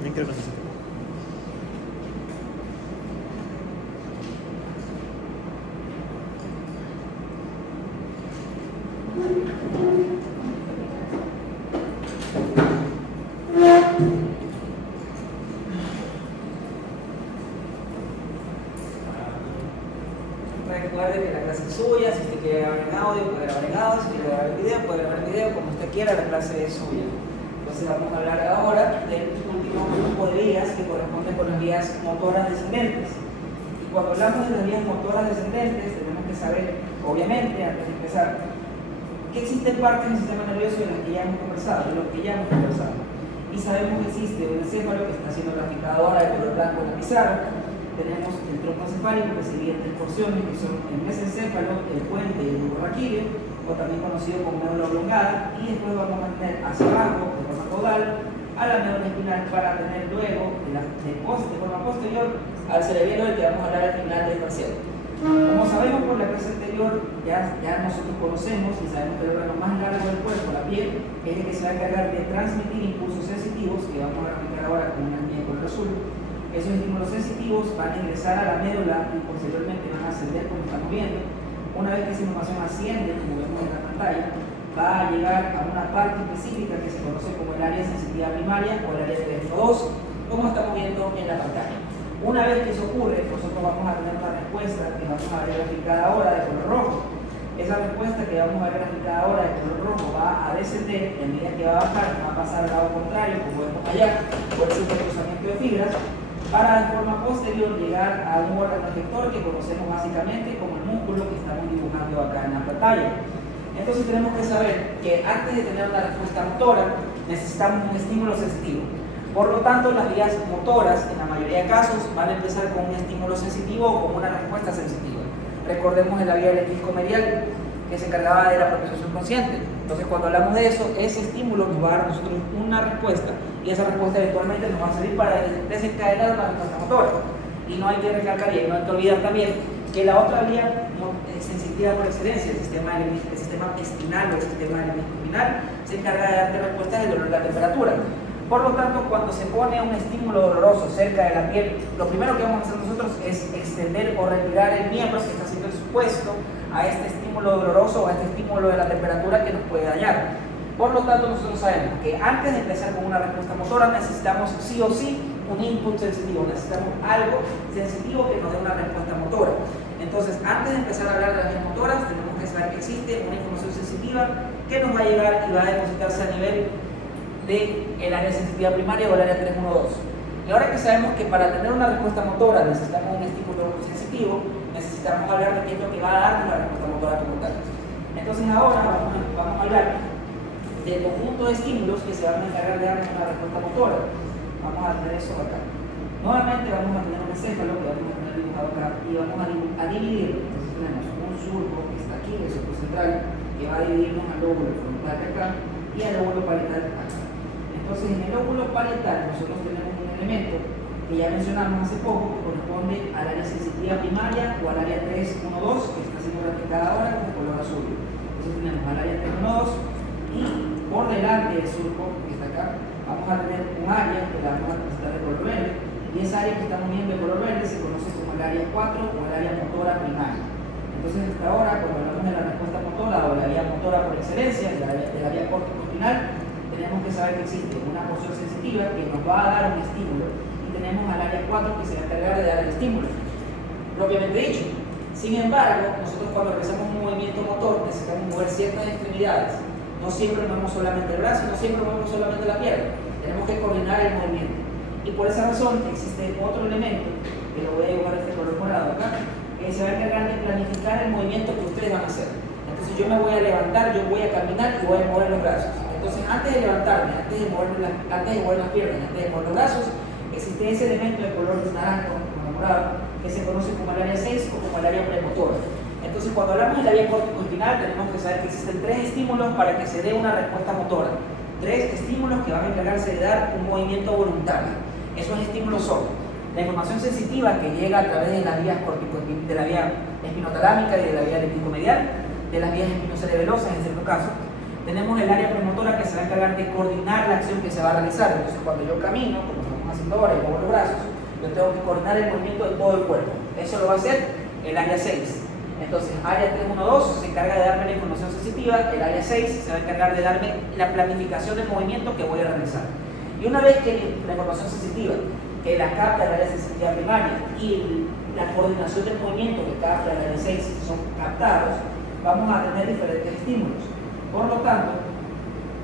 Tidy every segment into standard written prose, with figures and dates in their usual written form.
Bien creo que sí. Recuerde que la clase es suya, si usted quiere grabar en audio, puede grabar en audio, si quiere grabar en video, puede grabar en video, como usted quiera, la clase es suya. Entonces vamos a hablar ahora del último grupo de vías que corresponde con las vías motoras descendentes. Y cuando hablamos de las vías motoras descendentes, tenemos que saber, obviamente, antes de empezar, que existen partes del sistema nervioso de las que ya hemos conversado, de los que ya hemos conversado. Y sabemos que existe un encéfalo que está siendo graficado ahora de color blanco en la pizarra. Tenemos el tronco cefálico que se divide en tres porciones, que son el mesencéfalo, el puente y el bulbo raquídeo, o también conocido como médula oblongada, y después vamos a tener hacia abajo, de forma caudal, a la médula espinal para tener luego, de forma posterior, al cerebelo del que vamos a hablar al final del parcial. Como sabemos por la clase anterior, ya nosotros conocemos y sabemos que el órgano más largo del cuerpo, la piel, es el que se va a encargar de transmitir impulsos sensitivos, que vamos a graficar ahora con una línea de color azul. Esos estímulos sensitivos van a ingresar a la médula y posteriormente van a ascender como estamos viendo. Una vez que esa información asciende, como vemos en la pantalla, va a llegar a una parte específica que se conoce como el área sensitiva primaria o el área 3.2, como estamos viendo en la pantalla. Una vez que eso ocurre, nosotros vamos a tener una respuesta que vamos a ver graficada ahora de color rojo. Esa respuesta que vamos a ver graficada ahora de color rojo va a descender, en medida que va a bajar, va a pasar al lado contrario, como vemos allá, por el cruzamiento de fibras, para de forma posterior llegar a un órgano efector que conocemos básicamente como el músculo que estamos dibujando acá en la pantalla. Entonces tenemos que saber que antes de tener una respuesta motora necesitamos un estímulo sensitivo. Por lo tanto, las vías motoras en la mayoría de casos van a empezar con un estímulo sensitivo o con una respuesta sensitiva. Recordemos en la vía eléctrico medial que se encargaba de la propiocepción consciente. Entonces cuando hablamos de eso, ese estímulo nos va a dar a nosotros una respuesta y esa respuesta eventualmente nos va a servir para desencadenar una respuesta motora. Y no hay que recalcar y no hay que olvidar también que la otra vía sensitiva por excelencia, el sistema espinal o el sistema espinal, se encarga de darte respuestas del dolor y la temperatura. Por lo tanto, cuando se pone un estímulo doloroso cerca de la piel, lo primero que vamos a hacer nosotros es extender o retirar el miembro que está siendo expuesto a este estímulo doloroso o a este estímulo de la temperatura que nos puede dañar. Por lo tanto, nosotros sabemos que antes de empezar con una respuesta motora necesitamos sí o sí un input sensitivo, necesitamos algo sensitivo que nos dé una respuesta motora. Entonces, antes de empezar a hablar de las vías motoras, tenemos que saber que existe una información sensitiva que nos va a llegar y va a depositarse a nivel del área sensitiva primaria o el área 3.1.2. Y ahora que sabemos que para tener una respuesta motora necesitamos un estímulo sensitivo, necesitamos hablar de qué es lo que va a darnos la respuesta motora como tal. Entonces ahora vamos a hablar del conjunto de estímulos que se van a encargar de darnos una respuesta motora. Vamos a tener eso acá. Nuevamente vamos a tener un encéfalo que vamos a tener dibujado acá y vamos a dividirlo. Entonces tenemos un surco que está aquí, el surco central, que va a dividirnos al lóbulo frontal de acá y al lóbulo parietal acá. Entonces en el lóbulo parietal nosotros tenemos un elemento que ya mencionamos hace poco que corresponde al área sensitiva primaria o al área 3.1.2 que está siendo graficada ahora con color azul. Entonces tenemos al área 3.1.2 y por delante del surco que está acá vamos a tener un área que la vamos a representar de color verde y esa área que estamos viendo de color verde se conoce como el área 4 o el área motora primaria. Entonces hasta ahora cuando hablamos de la respuesta motora o la vía motora por excelencia, de la vía córtico-espinal, tenemos que saber que existe una porción sensitiva que nos va a dar un estímulo y tenemos al área 4 que se va a encargar de dar el estímulo, propiamente dicho. Sin embargo, nosotros cuando realizamos un movimiento motor necesitamos mover ciertas extremidades. No siempre movemos solamente el brazo, no siempre movemos solamente la pierna. Tenemos que coordinar el movimiento. Y por esa razón existe otro elemento, que lo voy a dibujar este color morado acá, que se va a encargar de planificar el movimiento que ustedes van a hacer. Entonces yo me voy a levantar, yo voy a caminar y voy a mover los brazos. Entonces antes de levantarme, antes de mover las piernas, antes de mover los brazos, existe ese elemento de color naranja o morado que se conoce como el área 6 o como el área premotora. Entonces cuando hablamos del área córtico-espinal tenemos que saber que existen tres estímulos para que se dé una respuesta motora. Tres estímulos que van a encargarse de dar un movimiento voluntario. Esos estímulos son la información sensitiva que llega a través de las vías de la vía espinotalámica y de la vía eléctrico-medial, de las vías espinocerebelosas en cierto caso. tenemos el área premotora que se va a encargar de coordinar la acción que se va a realizar. Entonces, cuando yo camino, como estamos haciendo ahora, y muevo los brazos, yo tengo que coordinar el movimiento de todo el cuerpo. Eso lo va a hacer el área 6. Entonces, área 312 se encarga de darme la información sensitiva, el área 6 se va a encargar de darme la planificación del movimiento que voy a realizar. Y una vez que la información sensitiva, que la capta el área sensitiva primaria, y la coordinación del movimiento que capta el área 6 son captados, vamos a tener diferentes estímulos. Por lo tanto,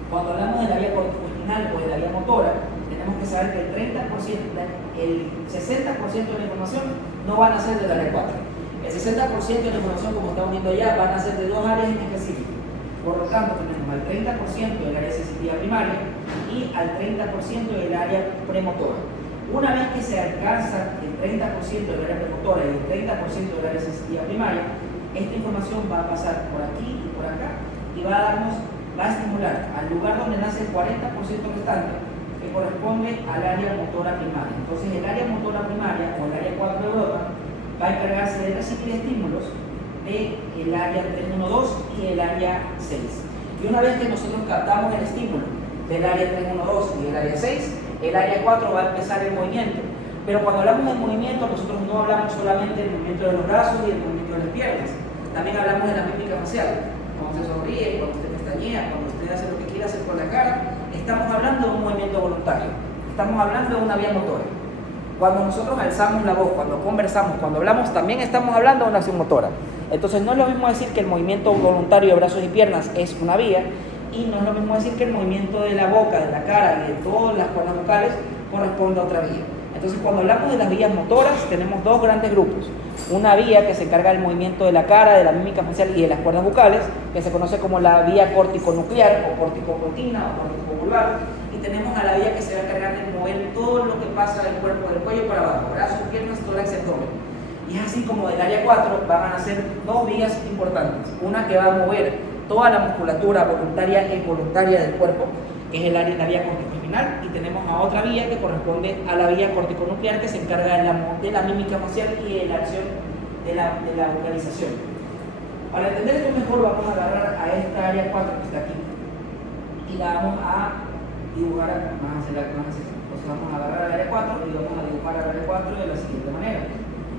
cuando hablamos del área corticoespinal o del área motora, tenemos que saber que el 60% de la información no van a ser del área 4. El 60% de la información, como estamos viendo allá, van a ser de dos áreas en específico. Por lo tanto, tenemos al 30% del área sensitiva primaria y al 30% del área premotora. Una vez que se alcanza el 30% del área premotora y el 30% del área sensitiva primaria, esta información va a pasar por aquí y por acá y va a estimular al lugar donde nace el 40% restante, que corresponde al área motora primaria. Entonces, el área motora primaria o el área 4 de Europa va a encargarse de recibir estímulos del área 312 y el área 6. Y una vez que nosotros captamos el estímulo del área 312 y el área 6, el área 4 va a empezar el movimiento. Pero cuando hablamos del movimiento, nosotros no hablamos solamente del movimiento de los brazos y del movimiento de las piernas. También hablamos de la mímica facial. Cuando usted sonríe, cuando usted pestañea, cuando usted hace lo que quiera hacer con la cara, estamos hablando de un movimiento voluntario. Estamos hablando de una vía motora. Cuando nosotros alzamos la voz, cuando conversamos, cuando hablamos, también estamos hablando de una acción motora. Entonces no es lo mismo decir que el movimiento voluntario de brazos y piernas es una vía, y no es lo mismo decir que el movimiento de la boca, de la cara y de todas las cuerdas vocales corresponde a otra vía. Entonces, cuando hablamos de las vías motoras, tenemos dos grandes grupos. Una vía que se encarga del movimiento de la cara, de la mímica facial y de las cuerdas vocales, que se conoce como la vía córtico-nuclear o córtico-cortina o córtico-vulvar. Y tenemos a la vía que se va a encargar de mover todo lo que pasa del cuerpo, del cuello para abajo, brazos, piernas, tórax y abdomen. Y es así como del área 4 van a nacer dos vías importantes. Una que va a mover toda la musculatura voluntaria e involuntaria del cuerpo, que es la vía corticoespinal, y tenemos a otra vía que corresponde a la vía córtico-nuclear, que se encarga de la mímica facial y de la acción de la vocalización. Para entender esto mejor, vamos a agarrar a esta área 4 que está aquí y la vamos a dibujar, entonces vamos a agarrar al área 4 y vamos a dibujar al área 4 de la siguiente manera.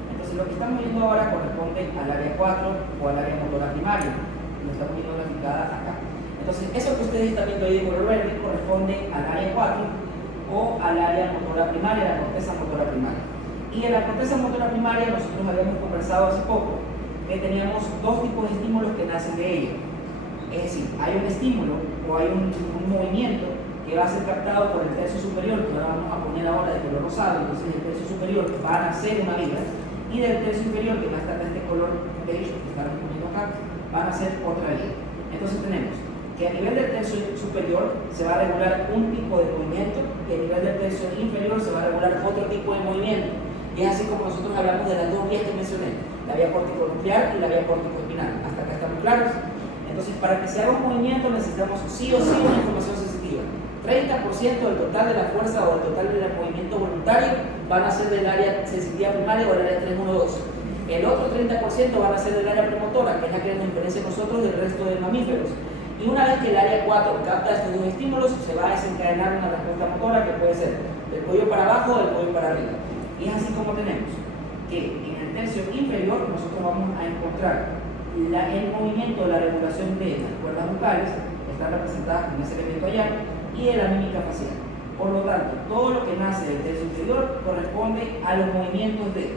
Entonces lo que estamos viendo ahora corresponde al área 4 o al área motora primaria, lo estamos viendo graficada acá. Entonces eso que ustedes están viendo ahí de color verde corresponde al área 4 o al área motora primaria, la corteza motora primaria. Y en la corteza motora primaria nosotros habíamos conversado hace poco que teníamos dos tipos de estímulos que nacen de ella. Es decir, hay un estímulo o hay un movimiento que va a ser captado por el tercio superior, que ahora vamos a poner ahora de color rosado. Entonces el tercio superior va a nacer una vía, y del tercio inferior, que va a estar de este color beige que estamos poniendo acá, van a ser otra vía. Entonces tenemos que a nivel del tercio superior se va a regular un tipo de movimiento y a nivel del tercio inferior se va a regular otro tipo de movimiento. Y es así como nosotros hablamos de las dos vías que mencioné, la vía córtico-nuclear y la vía córtico-espinal. ¿Hasta acá estamos claros? Entonces, para que se haga un movimiento necesitamos sí o sí una información sensitiva. 30% del total de la fuerza o del total del movimiento voluntario van a ser del área sensitiva primaria o del área 312. El otro 30% van a ser del área premotora, que es la que nos diferencia a nosotros del resto de mamíferos. Y una vez que el área 4 capta estos dos estímulos, se va a desencadenar una respuesta motora que puede ser del cuello para abajo o del cuello para arriba. Y es así como tenemos que en el tercio inferior nosotros vamos a encontrar el movimiento de la regulación de las cuerdas vocales, que están representadas con ese elemento allá, y de la mímica facial. Por lo tanto, todo lo que nace del tercio inferior corresponde a los movimientos de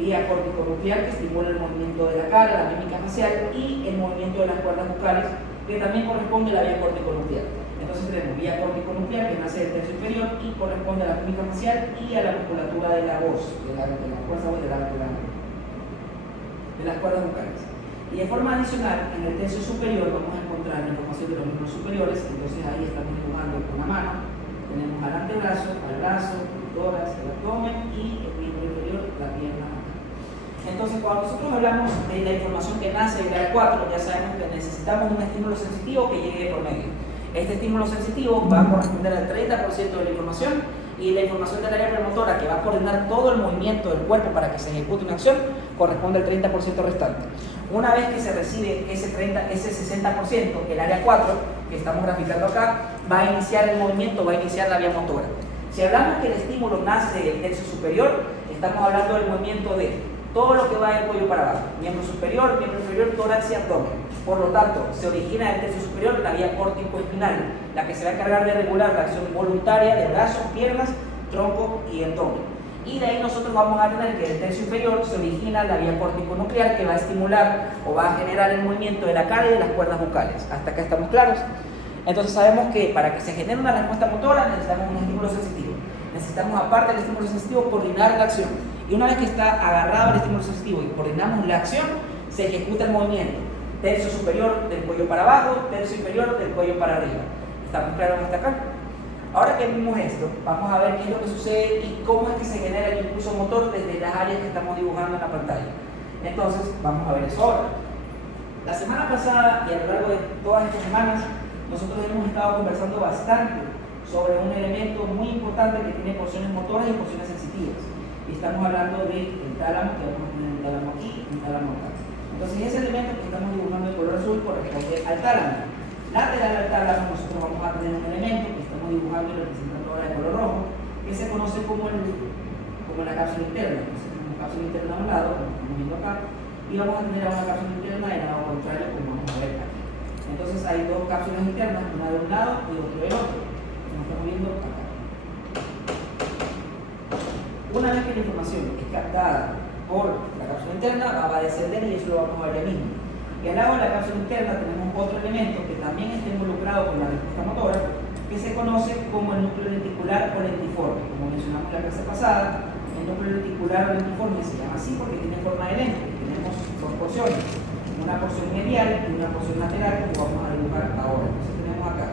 vía córtico-nuclear, que estimula el movimiento de la cara, la mímica facial, y el movimiento de las cuerdas vocales, que también corresponde a la vía córtico-nuclear. Entonces tenemos vía córtico-nuclear, que nace del tercio inferior y corresponde a la mímica facial y a la musculatura de la voz, de las cuerdas vocales. Y de forma adicional, en el tercio superior vamos a encontrar la información de los miembros superiores. Entonces ahí estamos dibujando con la mano, tenemos al antebrazo, al brazo, el tórax, el abdomen y el miembro inferior, la pierna. Entonces, cuando nosotros hablamos de la información que nace del área 4, ya sabemos que necesitamos un estímulo sensitivo que llegue de promedio. Este estímulo sensitivo va a corresponder al 30% de la información Y la información del área premotora, que va a coordinar todo el movimiento del cuerpo para que se ejecute una acción, corresponde al 30% restante. Una vez que se recibe ese 60%, el área 4, que estamos graficando acá, va a iniciar el movimiento, va a iniciar la vía motora. Si hablamos que el estímulo nace del tercio superior, estamos hablando del movimiento de todo lo que va del cuello para abajo, miembro superior, miembro inferior, tórax y abdomen. Por lo tanto, se origina del tercio superior la vía córtico-espinal, la que se va a encargar de regular la acción voluntaria de brazos, piernas, tronco y abdomen. Y de ahí nosotros vamos a tener que del tercio inferior se origina la vía córtico-nuclear, que va a estimular o va a generar el movimiento de la cara y de las cuerdas bucales. ¿Hasta acá estamos claros? Entonces sabemos que para que se genere una respuesta motora necesitamos un estímulo sensitivo. Necesitamos, aparte del estímulo sensitivo, coordinar la acción. Y una vez que está agarrado el estímulo sensitivo y coordinamos la acción, se ejecuta el movimiento. Tercio superior del cuello para abajo, tercio inferior del cuello para arriba. ¿Estamos claros hasta acá? Ahora que vimos esto, vamos a ver qué es lo que sucede y cómo es que se genera el impulso motor desde las áreas que estamos dibujando en la pantalla. Entonces, vamos a ver eso ahora. La semana pasada y a lo largo de todas estas semanas, nosotros hemos estado conversando bastante sobre un elemento muy importante que tiene porciones motoras y porciones sensitivas. Y estamos hablando del tálamo, que vamos a tener un tálamo aquí y un tálamo acá. Entonces, ese elemento que estamos dibujando de color azul corresponde al tálamo. Lateral al tálamo, nosotros vamos a tener un elemento que estamos dibujando y representando ahora de color rojo, que se conoce como la cápsula interna. Entonces, tenemos una cápsula interna a un lado, como estamos viendo acá, y vamos a tener una cápsula interna del lado contrario, como vamos a ver aquí. Entonces, hay dos cápsulas internas, una de un lado y otra del otro, como estamos viendo acá. Una vez que la información es captada por la cápsula interna, va a descender y eso lo vamos a ver ahí mismo. Y al lado de la cápsula interna tenemos otro elemento que también está involucrado con la respuesta motora, que se conoce como el núcleo lenticular o lentiforme. Como mencionamos la clase pasada, el núcleo lenticular o lentiforme se llama así porque tiene forma de lente. Tenemos dos porciones, una porción medial y una porción lateral, que vamos a dibujar ahora. Entonces tenemos acá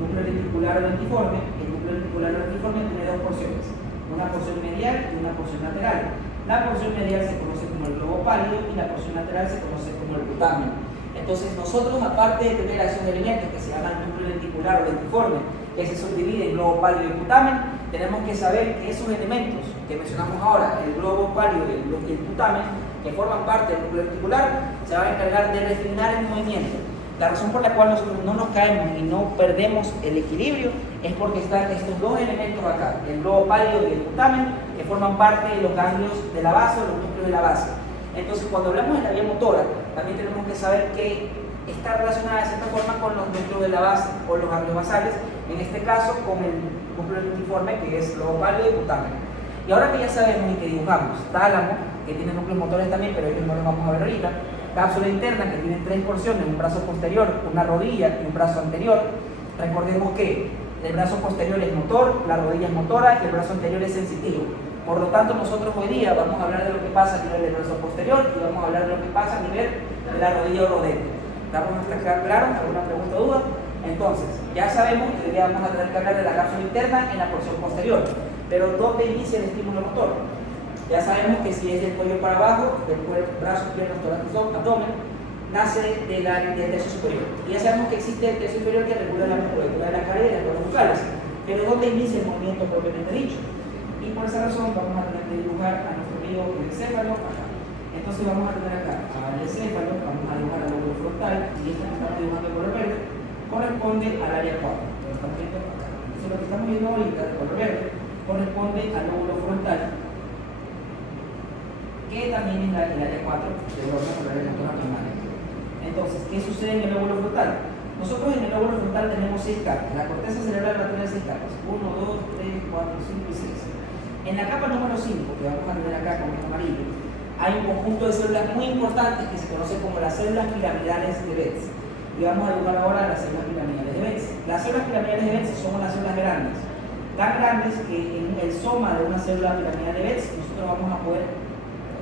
núcleo lenticular o lentiforme. El núcleo lenticular o lentiforme tiene dos porciones, una porción medial y una porción lateral. La porción medial se conoce como el globo pálido y la porción lateral se conoce como el putamen. Entonces nosotros, aparte de tener esos elementos que se llaman núcleo lenticular o lentiforme, que se subdivide en globo pálido y putamen, tenemos que saber que esos elementos que mencionamos ahora, el globo pálido y el putamen, que forman parte del núcleo lenticular, se van a encargar de refinar el movimiento. La razón por la cual nosotros no nos caemos y no perdemos el equilibrio es porque están estos dos elementos acá, el globo pálido y el putamen, que forman parte de los ganglios de la base o los núcleos de la base. Entonces, cuando hablamos de la vía motora, también tenemos que saber que está relacionada de cierta forma con los núcleos de la base o los ganglios basales, en este caso con el núcleo lentiforme, que es globo pálido y putamen. Y ahora que ya sabemos y que dibujamos tálamo, que tiene núcleos motores también, pero ellos no los vamos a ver ahorita, cápsula interna que tiene tres porciones, un brazo posterior, una rodilla y un brazo anterior. Recordemos que el brazo posterior es motor, la rodilla es motora y el brazo anterior es sensitivo. Por lo tanto, nosotros hoy día vamos a hablar de lo que pasa a nivel del brazo posterior y vamos a hablar de lo que pasa a nivel de la rodilla o rodete. ¿Estamos hasta acá claros? ¿Alguna pregunta o duda? Entonces, ya sabemos que hoy día vamos a tener que hablar de la cápsula interna en la porción posterior. Pero ¿dónde inicia el estímulo motor? Ya sabemos que si es del cuello para abajo, del brazo, piernas, tórax, abdomen, nace del tercio superior. Y ya sabemos que existe el tercio inferior que regula la musculatura de la cara y de las cuerdas bucales. Pero ¿dónde inicia el movimiento propiamente dicho? Y por esa razón vamos a tener que dibujar a nuestro amigo el encéfalo acá. Entonces vamos a tener acá al encéfalo, vamos a dibujar al lóbulo frontal, y esto que estamos dibujando de color verde corresponde al área 4. Lo estamos viendo acá. Entonces lo que estamos viendo ahorita de color verde corresponde al lóbulo frontal, que también es el área 4 del órgano motor primario. Entonces, ¿qué sucede en el lóbulo frontal? Nosotros en el lóbulo frontal tenemos 6 capas. La corteza cerebral va a tener 6 capas. 1, 2, 3, 4, 5 y 6. En la capa número 5, que vamos a tener acá con el amarillo, hay un conjunto de células muy importantes que se conoce como las células piramidales de Betz. Y vamos a dibujar ahora las células piramidales de Betz. Las células piramidales de Betz son unas células grandes, tan grandes que en el soma de una célula piramidal de Betz nosotros vamos a poder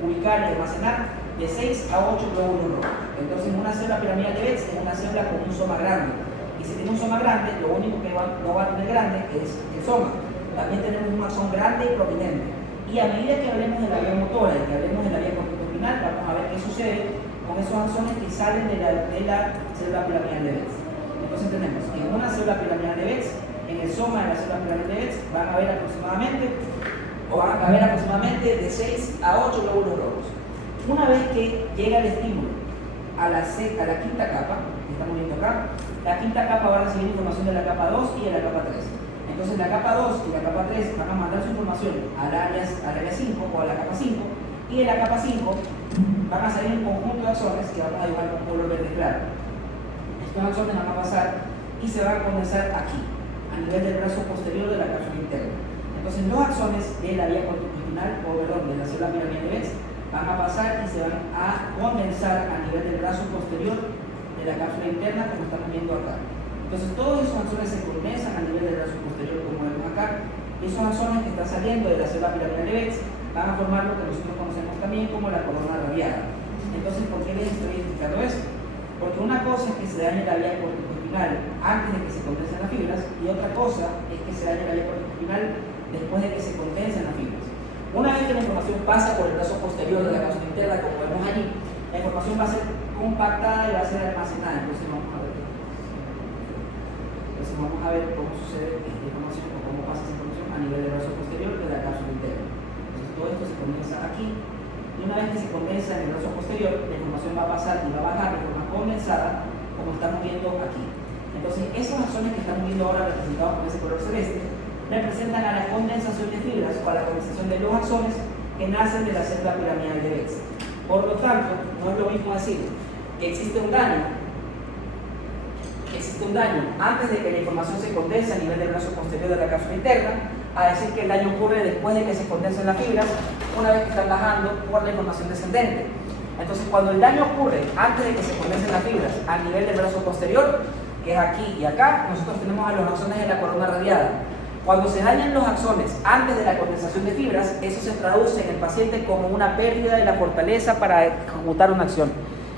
ubicar y almacenar de 6 a 8 glóbulos rojos. Entonces, una célula piramidal de Betz es una célula con un soma grande. Y si tiene un soma grande, lo único que no va a tener grande es el soma. También tenemos un axón grande y prominente. Y a medida que hablemos de la vía motora y que hablemos de la vía corticoespinal, vamos a ver qué sucede con esos axones que salen de la célula piramidal de Betz. Entonces tenemos en una célula piramidal de Betz, en el soma de la célula piramidal de Betz van a caber aproximadamente de 6 a 8 glóbulos rojos. Una vez que llega el estímulo a la quinta capa, que estamos viendo acá, la quinta capa va a recibir información de la capa 2 y de la capa 3. Entonces la capa 2 y la capa 3 van a mandar su información al área 5 o a la capa 5, y de la capa 5 van a salir un conjunto de axones que van a dibujar con color verde claro. Estos axones van a pasar y se van a condensar aquí, a nivel del brazo posterior de la cápsula interna. Entonces los axones de la vía corticospinal, de la célula piramidal de Betz, van a pasar y se van a condensar a nivel del brazo posterior de la cápsula interna, como estamos viendo acá. Entonces todos esos axones se condensan a nivel del brazo posterior, como vemos acá. Esos axones que están saliendo de la célula piramidal de Betz van a formar lo que nosotros conocemos también como la corona radiada. Entonces, ¿por qué les estoy explicando eso? Porque una cosa es que se dañe la vía corticospinal antes de que se condensen las fibras, y otra cosa es que se dañe la vía corticospinal después de que se condensen las fibras. Una vez que la información pasa por el brazo posterior de la cápsula interna, como vemos allí, la información va a ser compactada y va a ser almacenada. Entonces vamos a ver cómo sucede esta información o cómo pasa esa información a nivel del brazo posterior de la cápsula interna. Entonces todo esto se condensa aquí, y una vez que se condensa en el brazo posterior, la información va a pasar y va a bajar de forma condensada, como estamos viendo aquí. Entonces esos axones que estamos viendo ahora representados con ese color celeste representan a la condensación de fibras o a la condensación de los axones que nacen de la célula piramidal de Betz. Por lo tanto, no es lo mismo decir que existe un daño antes de que la información se condense a nivel del brazo posterior de la cápsula interna, a decir que el daño ocurre después de que se condensen las fibras, una vez que están bajando por la información descendente. Entonces, cuando el daño ocurre antes de que se condensen las fibras a nivel del brazo posterior, que es aquí y acá, nosotros tenemos a los axones de la corona radiada. Cuando se dañan los axones antes de la condensación de fibras, eso se traduce en el paciente como una pérdida de la fortaleza para ejecutar una acción.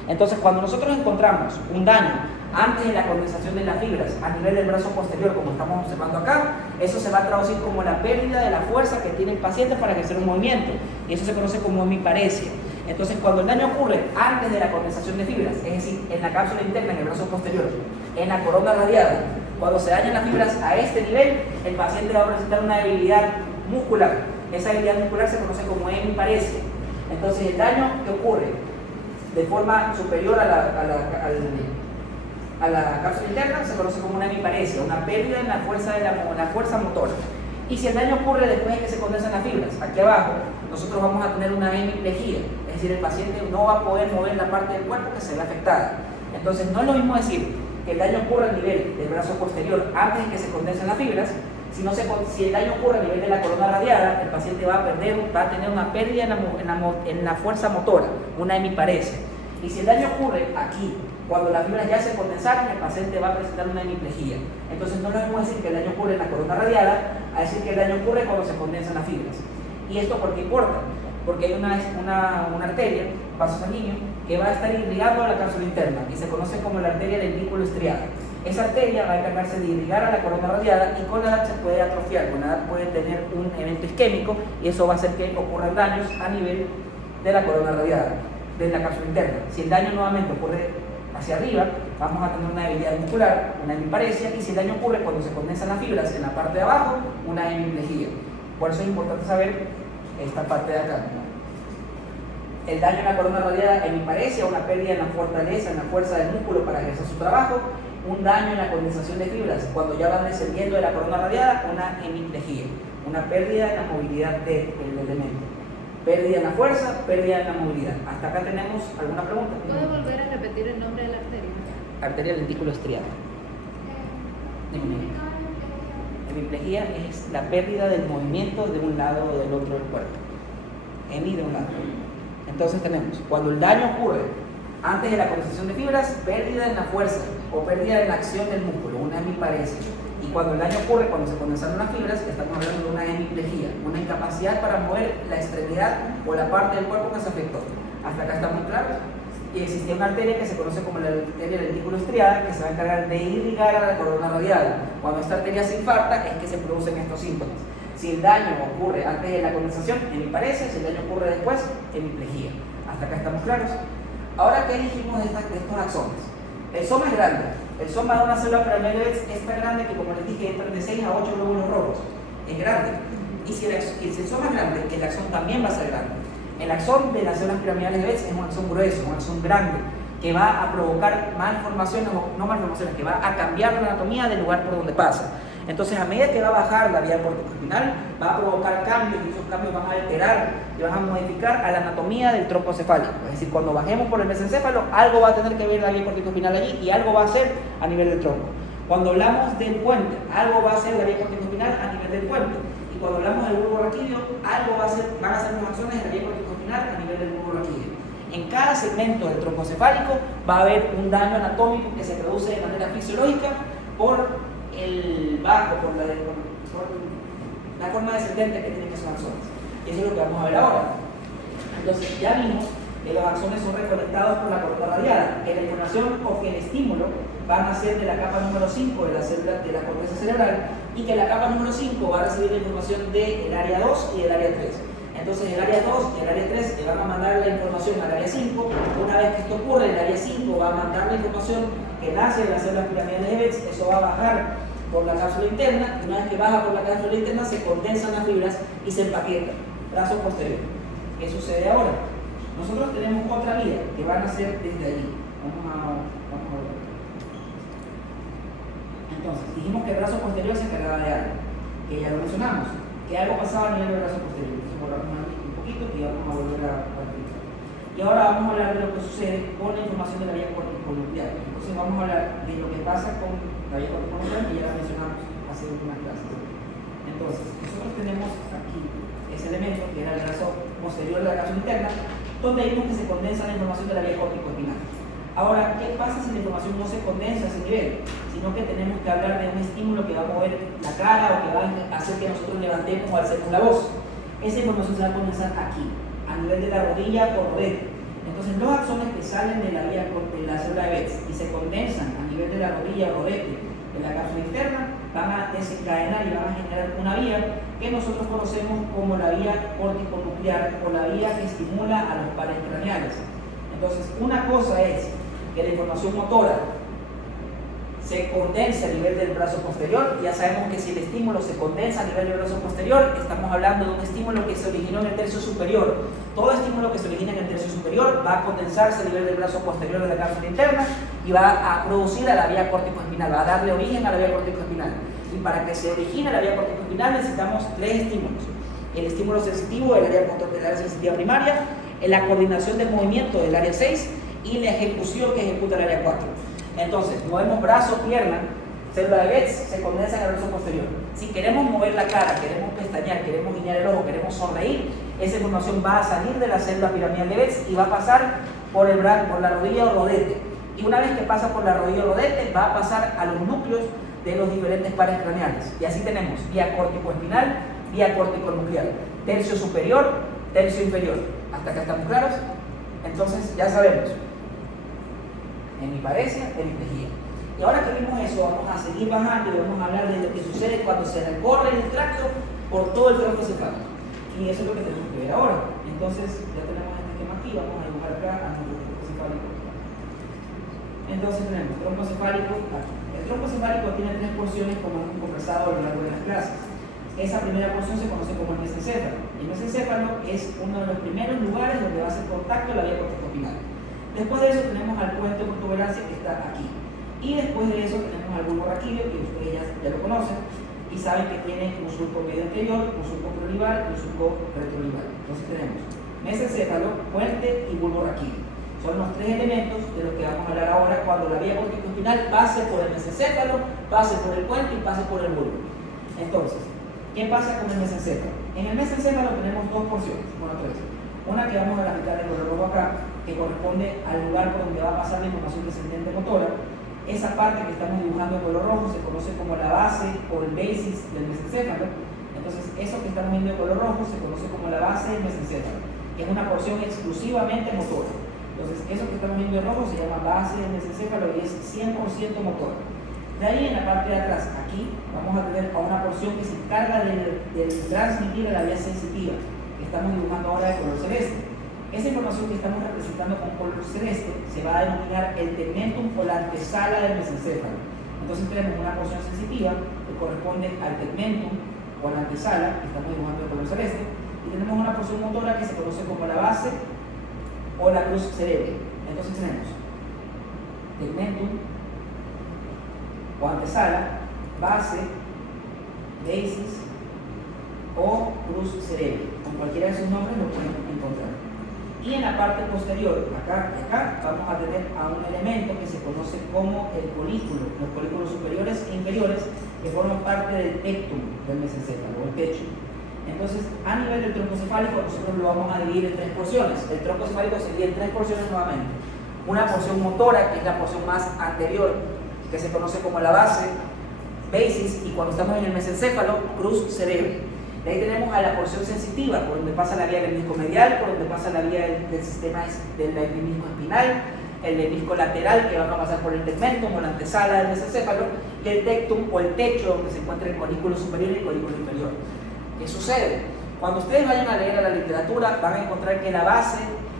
Entonces, cuando nosotros encontramos un daño antes de la condensación de las fibras a nivel del brazo posterior, como estamos observando acá, eso se va a traducir como la pérdida de la fuerza que tiene el paciente para ejercer un movimiento, y eso se conoce como hemiparesia. Entonces, cuando el daño ocurre antes de la condensación de fibras, es decir, en la cápsula interna, en el brazo posterior, en la corona radiada, cuando se dañan las fibras a este nivel, el paciente va a presentar una debilidad muscular. Esa debilidad muscular se conoce como hemiparesia. Entonces, el daño que ocurre de forma superior a la cápsula interna se conoce como una hemiparesia, una pérdida en la fuerza motora. Y si el daño ocurre después de que se condensan las fibras, aquí abajo, nosotros vamos a tener una hemiplegia, es decir, el paciente no va a poder mover la parte del cuerpo que se ve afectada. Entonces, no es lo mismo decir que el daño ocurre a nivel del brazo posterior antes de que se condensen las fibras, si el daño ocurre a nivel de la corona radiada, el paciente va a tener una pérdida en la fuerza motora, una hemiparesia. Y si el daño ocurre aquí, cuando las fibras ya se condensaron, el paciente va a presentar una hemiplegia. Entonces no es lo mismo decir que el daño ocurre en la corona radiada a decir que el daño ocurre cuando se condensan las fibras. ¿Y esto por qué importa? Porque hay una arteria, vaso sanguíneo, que va a estar irrigando a la cápsula interna y se conoce como la arteria lentículo estriada. Esa arteria va a encargarse de irrigar a la corona radiada, y con la edad se puede atrofiar, con la edad puede tener un evento isquémico, y eso va a hacer que ocurran daños a nivel de la corona radiada, de la cápsula interna. Si el daño nuevamente ocurre hacia arriba, vamos a tener una debilidad muscular, una hemiparesia, y si el daño ocurre cuando se condensan las fibras en la parte de abajo, una hemiplegia. Por eso es importante saber esta parte de acá. El daño en la corona radiada, hemiparesia, una pérdida en la fortaleza, en la fuerza del músculo para ejercer su trabajo. Un daño en la condensación de fibras, cuando ya van descendiendo de la corona radiada, una hemiplegia, una pérdida en la movilidad del elemento. Pérdida en la fuerza, pérdida en la movilidad. ¿Hasta acá tenemos alguna pregunta? ¿Puede volver a repetir el nombre de la arteria? Arteria lentículo estriada. Hemiplegia es la pérdida del movimiento de un lado o del otro del cuerpo. Hemi de un lado. Entonces tenemos, cuando el daño ocurre antes de la condensación de fibras, pérdida en la fuerza o pérdida en la acción del músculo, una hemiparesia. Y cuando el daño ocurre cuando se condensaron las fibras, estamos hablando de una hemiplegia, una incapacidad para mover la extremidad o la parte del cuerpo que se afectó. Hasta acá está muy claro. Y existe una arteria que se conoce como la arteria lentículo estriada, que se va a encargar de irrigar a la corona radiada. Cuando esta arteria se infarta es que se producen estos síntomas. Si el daño ocurre antes de la condensación, hemiparesia; si el daño ocurre después, hemiplegia. Hasta acá estamos claros. Ahora, ¿qué dijimos de estos axones? El soma es grande. El soma de una célula piramidal de Betz es tan grande que, como les dije, entran de 6 a 8 glóbulos rojos. Es grande. Y si el soma es grande, el axón también va a ser grande. El axón de las células piramidales de Betz es un axón grueso, un axón grande, que va a provocar malformaciones, o no malformaciones, que va a cambiar la anatomía del lugar por donde pasa. Entonces, a medida que va a bajar la vía corticoespinal, va a provocar cambios, y esos cambios van a alterar y van a modificar a la anatomía del tronco cefálico. Es decir, cuando bajemos por el mesencéfalo, algo va a tener que ver la vía corticoespinal allí y algo va a ser a nivel del tronco. Cuando hablamos del puente, algo va a ser la vía corticoespinal a nivel del puente. Y cuando hablamos del bulbo raquídeo, algo van a ser unas acciones en la vía corticoespinal a nivel del bulbo raquídeo. En cada segmento del tronco cefálico va a haber un daño anatómico que se produce de manera fisiológica por el bajo, por la forma descendente que tienen esos axones. Y eso es lo que vamos a ver ahora. Entonces, ya vimos que los axones son reconectados por la corteza radial, que la información o que el estímulo van a ser de la capa número 5 de la célula de la corteza cerebral, y que la capa número 5 va a recibir la información del área 2 y del área 3. Entonces el área 2 y el área 3 le van a mandar la información al área 5. Una vez que esto ocurre, el área 5 va a mandar la información que nace de las células piramidales de Betz. Eso va a bajar por la cápsula interna, y una vez que baja por la cápsula interna se condensan las fibras y se empaquetan. Brazo posterior. ¿Qué sucede ahora? Nosotros tenemos otra vía que van a ser desde allí. Vamos a ver. Entonces, dijimos que el brazo posterior se encargaba de algo, que ya lo mencionamos, que algo pasaba a nivel del brazo posterior. Entonces borramos un poquito y vamos a volver a verificar. Y ahora vamos a hablar de lo que sucede con la información de la vía corticonuclear. Entonces vamos a hablar de lo que pasa con la vía corticonuclear, que ya la mencionamos hace unas clases. Entonces, nosotros tenemos aquí ese elemento, que era el brazo posterior de la cápsula interna, donde vimos que se condensa la información de la vía corticoespinal. Ahora, ¿qué pasa si la información no se condensa a ese nivel? Sino que tenemos que hablar de un estímulo que va a mover la cara o que va a hacer que nosotros levantemos o alcemos la voz. Esa información se va a condensar aquí, a nivel de la rodilla o rodete. Entonces, los axones que salen de la vía de la célula de Betz y se condensan a nivel de la rodilla o rodete de la cápsula interna, van a desencadenar y van a generar una vía que nosotros conocemos como la vía corticonuclear, o la vía que estimula a los pares craneales. Entonces, una cosa es que la información motora se condensa a nivel del brazo posterior. Ya sabemos que si el estímulo se condensa a nivel del brazo posterior, estamos hablando de un estímulo que se originó en el tercio superior. Todo estímulo que se origina en el tercio superior va a condensarse a nivel del brazo posterior de la cápsula interna y va a producir a la vía corticoespinal, va a darle origen a la vía corticoespinal. Y para que se origine la vía corticoespinal necesitamos tres estímulos: el estímulo sensitivo del área motor del área sensitiva primaria, la coordinación del movimiento del área 6 y la ejecución que ejecuta el área 4. Entonces, movemos brazo, pierna, célula de Betz, se condensa en el brazo posterior. Si queremos mover la cara, queremos pestañear, queremos guiñar el ojo, queremos sonreír, esa información va a salir de la célula piramidal de Betz y va a pasar por la rodilla o rodete. Y una vez que pasa por la rodilla o rodete, va a pasar a los núcleos de los diferentes pares craneales. Y así tenemos vía corticoespinal, vía corticonuclear, tercio superior, tercio inferior. ¿Hasta acá estamos claros? Entonces ya sabemos, hemiparesia, hemiplegia. Y ahora que vimos eso, vamos a seguir bajando y vamos a hablar de lo que sucede cuando se recorre el tracto por todo el tronco cefálico. Y eso es lo que tenemos que ver ahora. Entonces ya tenemos este esquema aquí, vamos a dibujar acá a nuestro tronco cefálico. Entonces tenemos tronco cefálico aquí. El tronco cefálico tiene tres porciones, como hemos conversado a lo largo de las clases. Esa primera porción se conoce como el mesencéfalo. El mesencéfalo es uno de los primeros lugares donde va a hacer contacto la vía corticoespinal. Después de eso tenemos al puente protuberancia, que está aquí. Y después de eso tenemos al bulbo raquídeo, que ustedes ya lo conocen y saben que tiene un surco medio anterior, un surco preolivar y un surco retroolivar. Entonces tenemos mesencéfalo, puente y bulbo raquídeo. Son los tres elementos de los que vamos a hablar ahora cuando la vía corticoespinal pase por el mesencéfalo, pase por el puente y pase por el bulbo. Entonces, ¿qué pasa con el mesencéfalo? En el mesencéfalo tenemos dos porciones, bueno, tres. Una que vamos a graficar de color rojo acá, que corresponde al lugar por donde va a pasar la información descendente motora. Esa parte que estamos dibujando en color rojo se conoce como la base o el basis del mesencéfalo. Entonces, eso que estamos viendo en color rojo se conoce como la base del mesencéfalo, que es una porción exclusivamente motora. Entonces, eso que estamos viendo en rojo se llama base del mesencéfalo y es 100% motora. De ahí, en la parte de atrás, aquí, vamos a tener a una porción que se encarga de transmitir a la vía sensitiva, que estamos dibujando ahora de color celeste. Esa información que estamos representando con color celeste se va a denominar el tegmentum o la antesala del mesencéfalo. Entonces tenemos una porción sensitiva que corresponde al tegmentum o la antesala, que estamos dibujando de color celeste, y tenemos una porción motora que se conoce como la base o la cruz cerebral. Entonces tenemos tegmentum o antesala, base, basis o cruz cerebral. Con cualquiera de esos nombres lo pueden encontrar. Y en la parte posterior, acá y acá, vamos a tener a un elemento que se conoce como el polículo, los polículos superiores e inferiores que forman parte del tectum del mesencéfalo o el techo. Entonces, a nivel del tronco cefálico, nosotros lo vamos a dividir en 3 porciones. El tronco cefálico se divide en 3 porciones nuevamente. Una porción motora, que es la porción más anterior, que se conoce como la base, basis, y cuando estamos en el mesencéfalo, cruz cerebral. De ahí tenemos a la porción sensitiva, por donde pasa la vía del menisco medial, por donde pasa la vía del sistema del menisco espinal, el menisco lateral, que van a pasar por el tegmentum o la antesala del mesencéfalo, y el tectum o el techo, donde se encuentra el colículo superior y el colículo inferior. ¿Qué sucede? Cuando ustedes vayan a leer a la literatura, van a encontrar que la base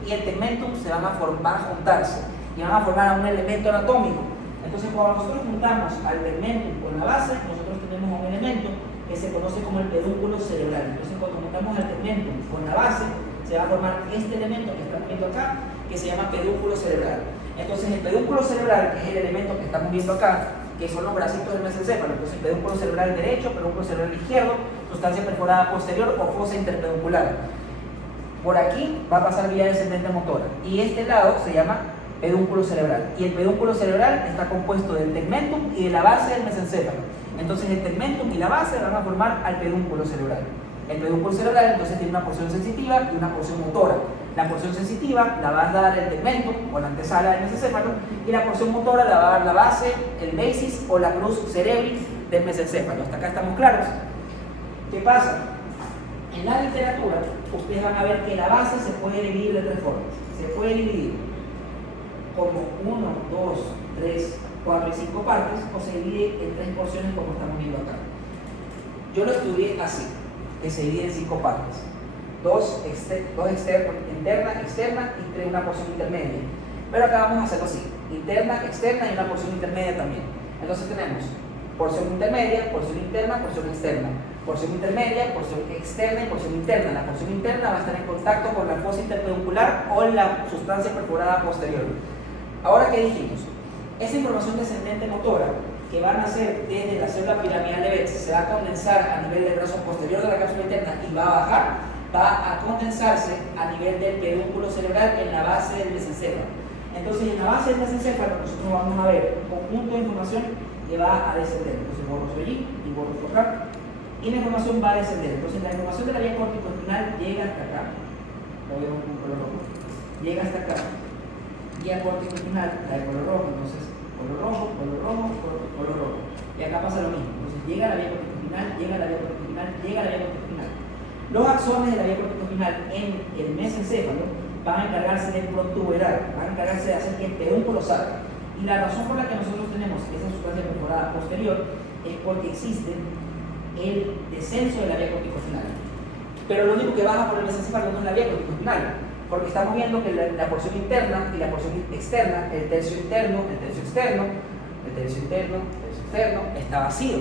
y el tegmentum van a juntarse y van a formar un elemento anatómico. Entonces, cuando nosotros juntamos al tegmentum con la base, nosotros tenemos un elemento que se conoce como el pedúnculo cerebral. Entonces, cuando juntamos al tegmentum con la base, se va a formar este elemento que estamos viendo acá, que se llama pedúnculo cerebral. Entonces, el pedúnculo cerebral, que es el elemento que estamos viendo acá, que son los bracitos del mesencéfalo, entonces pedúnculo cerebral derecho, pedúnculo cerebral izquierdo, sustancia perforada posterior o fosa interpeduncular. Por aquí va a pasar vía descendente motora y este lado se llama pedúnculo cerebral. Y el pedúnculo cerebral está compuesto del tegmentum y de la base del mesencéfalo. Entonces el tegmentum y la base van a formar al pedúnculo cerebral. El pedúnculo cerebral entonces tiene una porción sensitiva y una porción motora. La porción sensitiva la va a dar el tegmentum o la antesala del mesencéfalo y la porción motora la va a dar la base, el basis o la cruz cerebris del mesencéfalo. ¿Hasta acá estamos claros? ¿Qué pasa? En la literatura ustedes van a ver que la base se puede dividir de 3 formas. Se puede dividir como 1, 2, 3, 4 y 5 partes o se divide en 3 porciones como estamos viendo acá. Yo lo estudié así, que se divide en 5 partes. 2 externa, interna, externa y 3 una porción intermedia. Pero acá vamos a hacerlo así, interna, externa y una porción intermedia también. Entonces tenemos porción intermedia, porción interna, porción externa. Porción intermedia, porción externa y porción interna. La porción interna va a estar en contacto con la fosa interpeduncular o la sustancia perforada posterior. Ahora, ¿qué dijimos? Esa información descendente motora que van a hacer desde la célula piramidal de Betz se va a condensar a nivel del brazo posterior de la cápsula interna y va a bajar, va a condensarse a nivel del pedúnculo cerebral en la base del mesencéfalo. Entonces, en la base del mesencéfalo nosotros vamos a ver un conjunto de información que va a descender. Entonces, borro allí y borro acá. Y la información va a descender. Entonces, la información de la vía corticoespinal llega hasta acá. Lo veo con color rojo. Llega hasta acá. Vía corticoespinal, la de color rojo. Entonces, color rojo, color rojo, color rojo. Y acá pasa lo mismo. Entonces, llega la vía corticoespinal, llega la vía corticoespinal, llega la vía corticoespinal. Los axones de la vía corticoespinal en el mesencéfalo van a encargarse de protuberar, van a encargarse de hacer que el pedúnculo salga. Y la razón por la que nosotros tenemos esa sustancia perforada posterior es porque existe el descenso de la vía corticoespinal. Pero lo único que baja por el mesencéfalo no es la vía corticoespinal, porque estamos viendo que la porción interna y la porción externa, el tercio interno, el tercio externo, el tercio interno, el tercio externo, está vacío.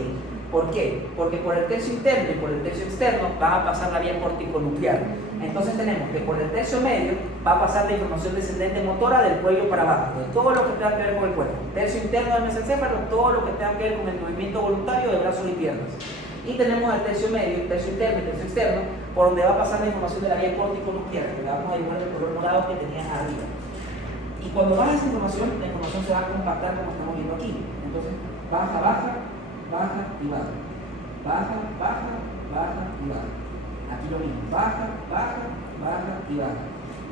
¿Por qué? Porque por el tercio interno y por el tercio externo va a pasar la vía corticonuclear. Entonces tenemos que por el tercio medio va a pasar la información descendente motora del cuello para abajo, de todo lo que tenga que ver con el cuerpo. Tercio interno del mesencéfalo, todo lo que tenga que ver con el movimiento voluntario de brazos y piernas. Y tenemos el tercio medio, el tercio interno y el tercio externo, por donde va a pasar la información de la vía corticonuclear, que la vamos a dibujar el color morado que tenía arriba. Y cuando baja esa información, la información se va a compactar como estamos viendo aquí. Entonces, baja, baja, baja y baja. Baja, baja, baja y baja. Aquí lo mismo, baja, baja, baja y baja.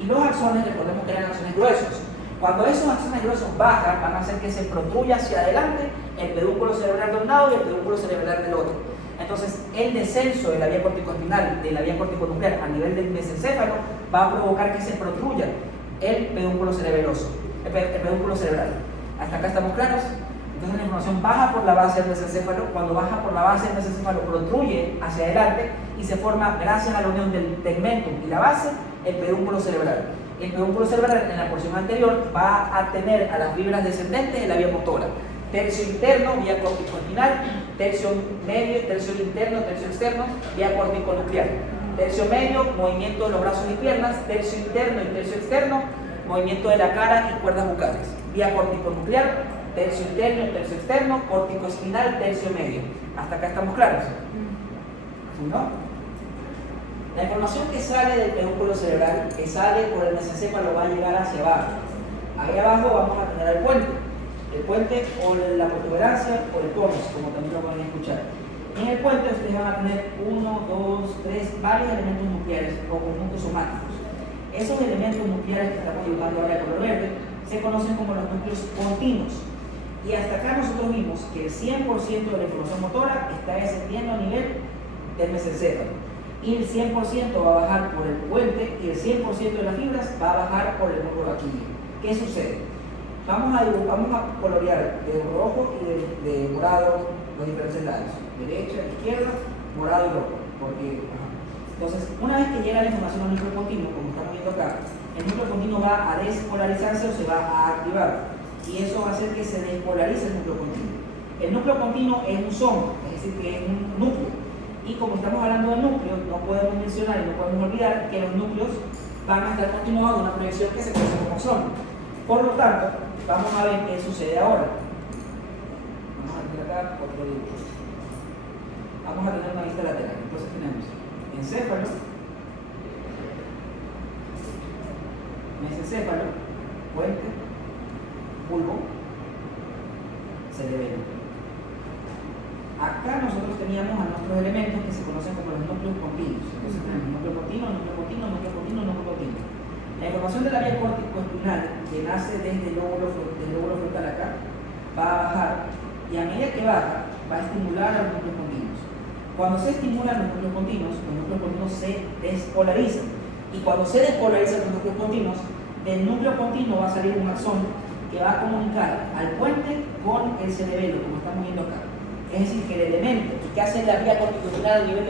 Y los axones, recordemos que eran axones gruesos. Cuando esos axones gruesos bajan, van a hacer que se protruya hacia adelante el pedúnculo cerebral de un lado y el pedúnculo cerebral del otro. Entonces, el descenso de la vía corticoespinal, de la vía corticonuclear a nivel del mesencéfalo va a provocar que se protruya el pedúnculo cerebeloso, el pedúnculo cerebral. ¿Hasta acá estamos claros? Entonces la información baja por la base del mesencéfalo, cuando baja por la base del mesencéfalo protruye hacia adelante y se forma, gracias a la unión del tegmentum y la base, el pedúnculo cerebral. El pedúnculo cerebral en la porción anterior va a tener a las fibras descendentes de la vía motora. Tercio interno, vía córtico-espinal, tercio medio, tercio interno, tercio externo, vía córtico-nuclear. Tercio medio, movimiento de los brazos y piernas, tercio interno y tercio externo, movimiento de la cara y cuerdas bucales. Vía córtico-nuclear, tercio interno y tercio externo, córtico-espinal, tercio medio. ¿Hasta acá estamos claros? ¿No? La información que sale del pedúnculo cerebral, que sale por el mesencéfalo, va a llegar hacia abajo. Ahí abajo vamos a tener el puente o la protuberancia o el conus, como también lo pueden escuchar. En el puente ustedes van a tener 1, 2, 3, varios elementos nucleares o conjuntos somáticos. Esos elementos nucleares que estamos dibujando ahora de color verde se conocen como los núcleos continuos. Y hasta acá nosotros vimos que el 100% de la información motora está descendiendo a nivel del mesencéfalo. Y el 100% va a bajar por el puente y el 100% de las fibras va a bajar por el núcleo vaquillo. ¿Qué sucede? Vamos a colorear de rojo y de morado los diferentes lados. Derecha, izquierda, morado y rojo. Entonces, una vez que llega la información al núcleo continuo, como estamos viendo acá, el núcleo continuo va a despolarizarse o se va a activar. Y eso va a hacer que se despolarice el núcleo continuo. El núcleo continuo es un somo, es decir, que es un núcleo. Y como estamos hablando de núcleos, no podemos mencionar y no podemos olvidar que los núcleos van a estar continuados de una proyección que se conoce como axón. Por lo tanto, vamos a ver qué sucede ahora. Vamos a tener acá otro dibujo. Vamos a tener una vista lateral. Entonces tenemos encéfalo, mesencéfalo, puente, bulbo, cerebelo. Acá nosotros teníamos a nuestros elementos que se conocen como los núcleos continuos. Entonces tenemos núcleo continuo, núcleo continuo, núcleo continuo, núcleo continuo. La información de la vía córtico-espinal, que nace desde el lóbulo frontal acá, va a bajar y a medida que baja, va a estimular a los núcleos continuos. Cuando se estimulan los núcleos continuos se despolarizan. Y cuando se despolarizan los núcleos continuos, del núcleo continuo va a salir un axón que va a comunicar al puente con el cerebelo, como estamos viendo acá. Es decir, que el elemento que hace la vía córtico-espinal a nivel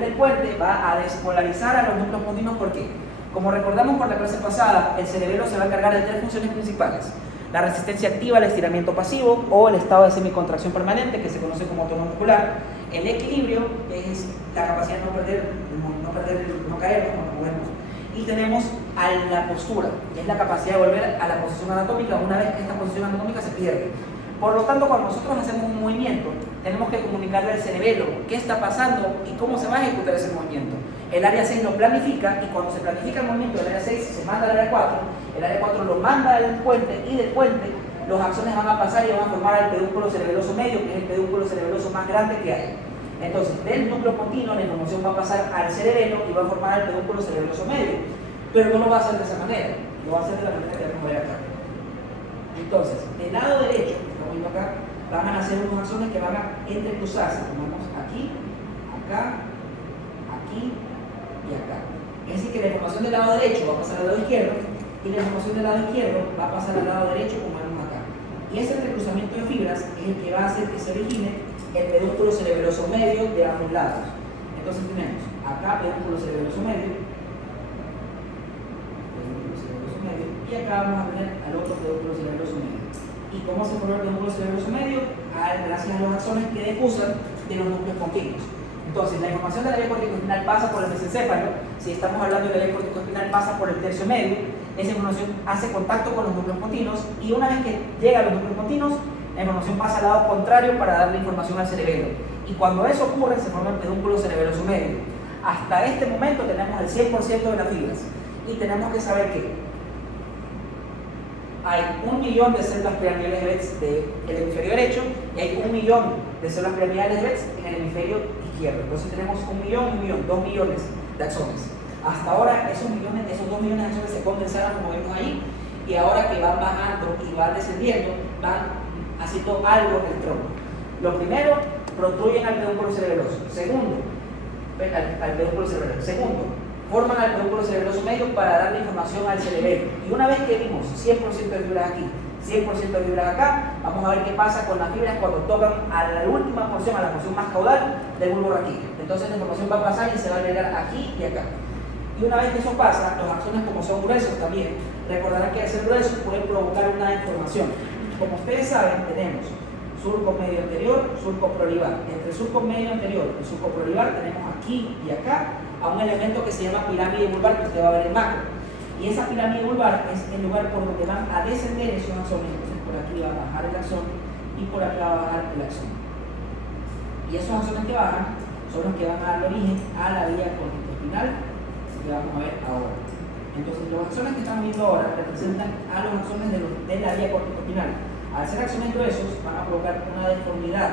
del puente va a despolarizar a los núcleos continuos. ¿Por qué? Como recordamos por la clase pasada, el cerebelo se va a encargar de 3 funciones principales: la resistencia activa, el estiramiento pasivo o el estado de semicontracción permanente, que se conoce como tono muscular, el equilibrio, que es la capacidad de no caer cuando nos movemos, y tenemos a la postura, que es la capacidad de volver a la posición anatómica una vez que esta posición anatómica se pierde. Por lo tanto, cuando nosotros hacemos un movimiento, tenemos que comunicarle al cerebelo qué está pasando y cómo se va a ejecutar ese movimiento. El área 6 lo planifica y cuando se planifica el movimiento del área 6 se manda al área 4, el área 4 lo manda al puente y del puente los axones van a pasar y van a formar el pedúnculo cerebeloso medio, que es el pedúnculo cerebeloso más grande que hay. Entonces, del núcleo continuo la información va a pasar al cerebelo y va a formar el pedúnculo cerebeloso medio, pero no lo va a hacer de esa manera, lo va a hacer de la manera que vamos a ver acá. Entonces, del lado derecho, estamos viendo acá, van a nacer unos axones que van a entrecruzarse, como vemos aquí, acá, aquí y acá. Es decir, que la información del lado derecho va a pasar al lado izquierdo y la información del lado izquierdo va a pasar al lado derecho, como vemos acá. Y ese entrecruzamiento de fibras es el que va a hacer que se origine el pedúnculo cerebeloso medio de ambos lados. Entonces tenemos acá pedúnculo cerebeloso medio, y acá vamos a tener al otro pedúnculo cerebeloso medio. ¿Y cómo se forma el pedúnculo cerebeloso medio? Gracias a los axones que decusan de los núcleos continuos. Entonces, la información de la vía córtico-espinal pasa por el mesencéfalo. Si estamos hablando de la vía córtico-espinal, pasa por el tercio medio. Esa información hace contacto con los núcleos continuos y una vez que llega a los núcleos continuos, la información pasa al lado contrario para darle información al cerebelo. Y cuando eso ocurre, se forma el pedúnculo cerebeloso medio. Hasta este momento tenemos el 100% de las fibras y tenemos que saber que hay 1 millón de células piramidales de Betz del hemisferio derecho y hay 1 millón de células piramidales de Betz en el hemisferio izquierdo. Entonces tenemos 1 millón, 2 millones de axones. Hasta ahora esos 2 millones de axones se condensaron, como vemos ahí, y ahora que van bajando y van descendiendo, van haciendo algo en el tronco. Lo primero, protruyen al pedúnculo cerebeloso. Segundo, forman al pedúnculo cerebeloso medio para darle información al cerebelo. Y una vez que vimos 100% de fibras aquí, 100% de fibras acá, vamos a ver qué pasa con las fibras cuando tocan a la última porción, a la porción más caudal del bulbo raquídeo. Entonces la información va a pasar y se va a agregar aquí y acá. Y una vez que eso pasa, los axones, como son gruesos también, recordarán que al ser gruesos pueden provocar una deformación. Como ustedes saben, tenemos surco medio anterior, surco prolibar. Entre el surco medio anterior y el surco prolibar tenemos aquí y acá a un elemento que se llama pirámide vulvar, que usted va a ver en macro. Y esa pirámide vulvar es el lugar por donde van a descender esos axones. Entonces por aquí va a bajar el axón y por acá va a bajar el axón. Y esos axones que bajan son los que van a dar origen a la vía corticoespinal que vamos a ver ahora. Entonces los axones que estamos viendo ahora representan a los axones de la vía corticoespinal. Al ser axones gruesos van a provocar una deformidad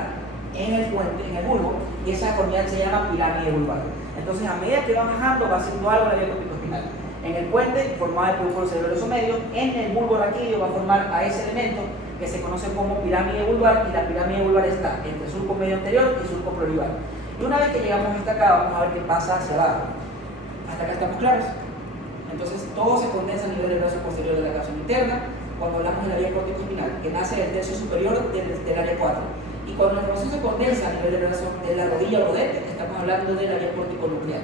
en el puente, en el bulbo, y esa deformidad se llama pirámide vulvar. Entonces a medida que va bajando va haciendo algo la vía corticoespinal. En el puente formado por un cerebroso medio, en el bulbo raquídeo va a formar a ese elemento que se conoce como pirámide vulvar, y la pirámide vulvar está entre el surco medio anterior y el surco prolibar. Y una vez que llegamos hasta acá, vamos a ver qué pasa hacia abajo. Hasta acá estamos claros. Entonces todo se condensa a nivel del brazo posterior de la cápsula interna cuando hablamos de la vía corticoespinal, que nace del tercio superior del área 4. Y cuando la información se condensa a nivel del brazo, de la rodilla o rodete, estamos hablando de la vía corticonuclear,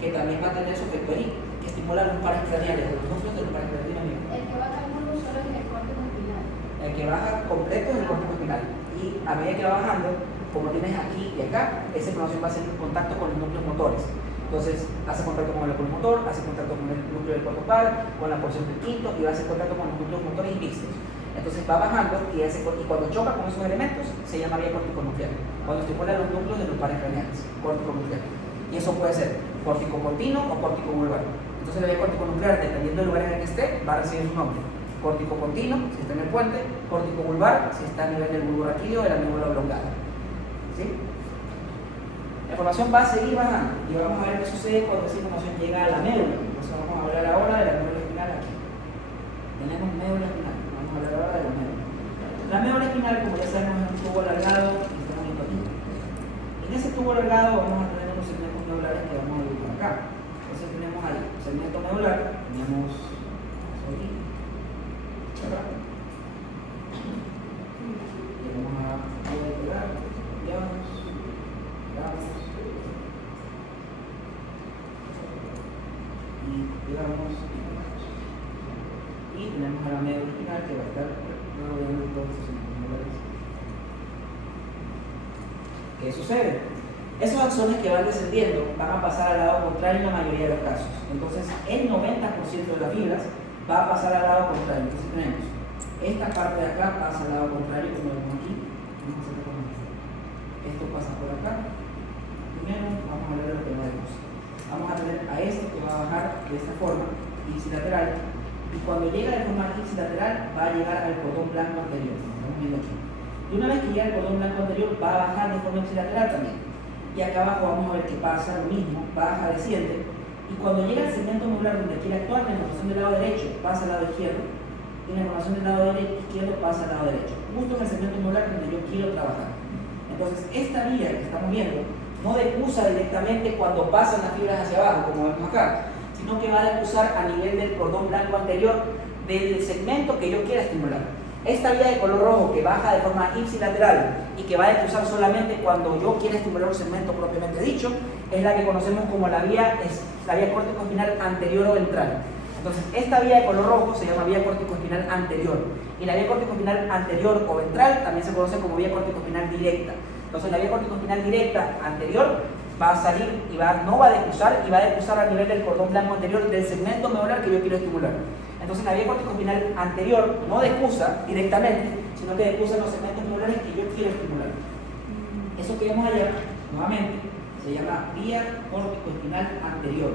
que también va a tener su efecto ahí, que estimula los pares craneales, los núcleos de los pares craneales. El que baja el bulbo solo es el corte espinal. El que baja completo es el corticoespinal. Y a medida que va bajando, como tienes aquí y acá, esa información va a hacer contacto con los núcleos motores. Entonces, hace contacto con el oculomotor, hace contacto con el núcleo del cuarto par, con la porción del quinto, y va a hacer contacto con los núcleos motores y mixtos. Entonces va bajando y cuando choca con esos elementos se llama vía corticonuclear. Cuando estimula los núcleos de los pares craneales, corticonuclear. Y eso puede ser corticopontino o corticovulvar. Entonces la vía corticonuclear, dependiendo del lugar en el que esté, va a recibir su nombre. Corticopontino, si está en el puente; corticovulvar, si está a nivel del bulbo raquídeo de la médula oblongada. ¿Sí? La información va a seguir bajando y vamos a ver qué sucede cuando esa información llega a la médula. Entonces vamos a hablar ahora de la médula espinal aquí. Tenemos médula espinal, vamos a hablar ahora de la médula. La médula espinal, como ya sabemos, es un tubo alargado que estamos viendo aquí. En ese tubo alargado vamos a tener unos segmentos medulares que vamos a dibujar acá. Entonces tenemos ahí segmento medular, tenemos aquí, ¿verdad? Tenemos a medular, digamos. Y tenemos a la médula espinal que va a estar rodeando todos estos segmentos medulares. ¿Qué sucede? Esos axones que van descendiendo van a pasar al lado contrario en la mayoría de los casos. Entonces el 90% de las fibras va a pasar al lado contrario. Entonces tenemos esta parte de acá pasa al lado contrario, como lo vemos aquí. Vamos a hacerlo con esto. Esto pasa por acá. Primero vamos a ver lo que va a pasar. Vamos a tener a esto que va a bajar de esta forma, ipsilateral, y cuando llega de forma ipsilateral va a llegar al cordón blanco anterior, como estamos viendo aquí. Y una vez que llega al cordón blanco anterior va a bajar de forma ipsilateral también. Y acá abajo vamos a ver que pasa lo mismo, baja, desciende, y cuando llega al segmento medular donde quiere actuar, la información del lado derecho pasa al lado izquierdo, y la información del lado izquierdo pasa al lado derecho, justo en el segmento medular donde yo quiero trabajar. Entonces esta vía que estamos viendo no decusa directamente cuando pasan las fibras hacia abajo, como vemos acá, sino que va a decusar a nivel del cordón blanco anterior del segmento que yo quiera estimular. Esta vía de color rojo que baja de forma ipsilateral y que va a decusar solamente cuando yo quiera estimular un segmento propiamente dicho, es la que conocemos como la vía corticoespinal anterior o ventral. Entonces, esta vía de color rojo se llama vía corticoespinal anterior, y la vía corticoespinal anterior o ventral también se conoce como vía corticoespinal directa. Entonces la vía corticoespinal directa anterior va a salir y no va a decusar, y va a decusar a nivel del cordón blanco anterior del segmento medular que yo quiero estimular. Entonces la vía corticoespinal anterior no decusa directamente, sino que decusa los segmentos medulares que yo quiero estimular. Eso que vemos allá, nuevamente, se llama vía corticoespinal anterior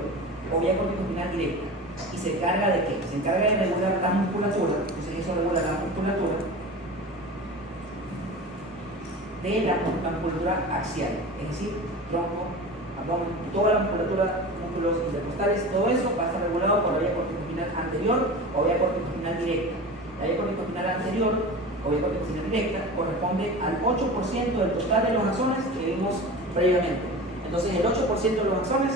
o vía corticoespinal directa. ¿Y se encarga de qué? Se encarga de regular la musculatura. Entonces eso regula la musculatura de la musculatura axial, es decir, tronco, abdomen, toda la musculatura, músculos intercostales, todo eso va a estar regulado por la vía corticoespinal anterior o vía corticoespinal directa. La vía corticoespinal anterior o vía corticoespinal directa corresponde al 8% del total de los axones que vimos previamente. Entonces el 8% de los axones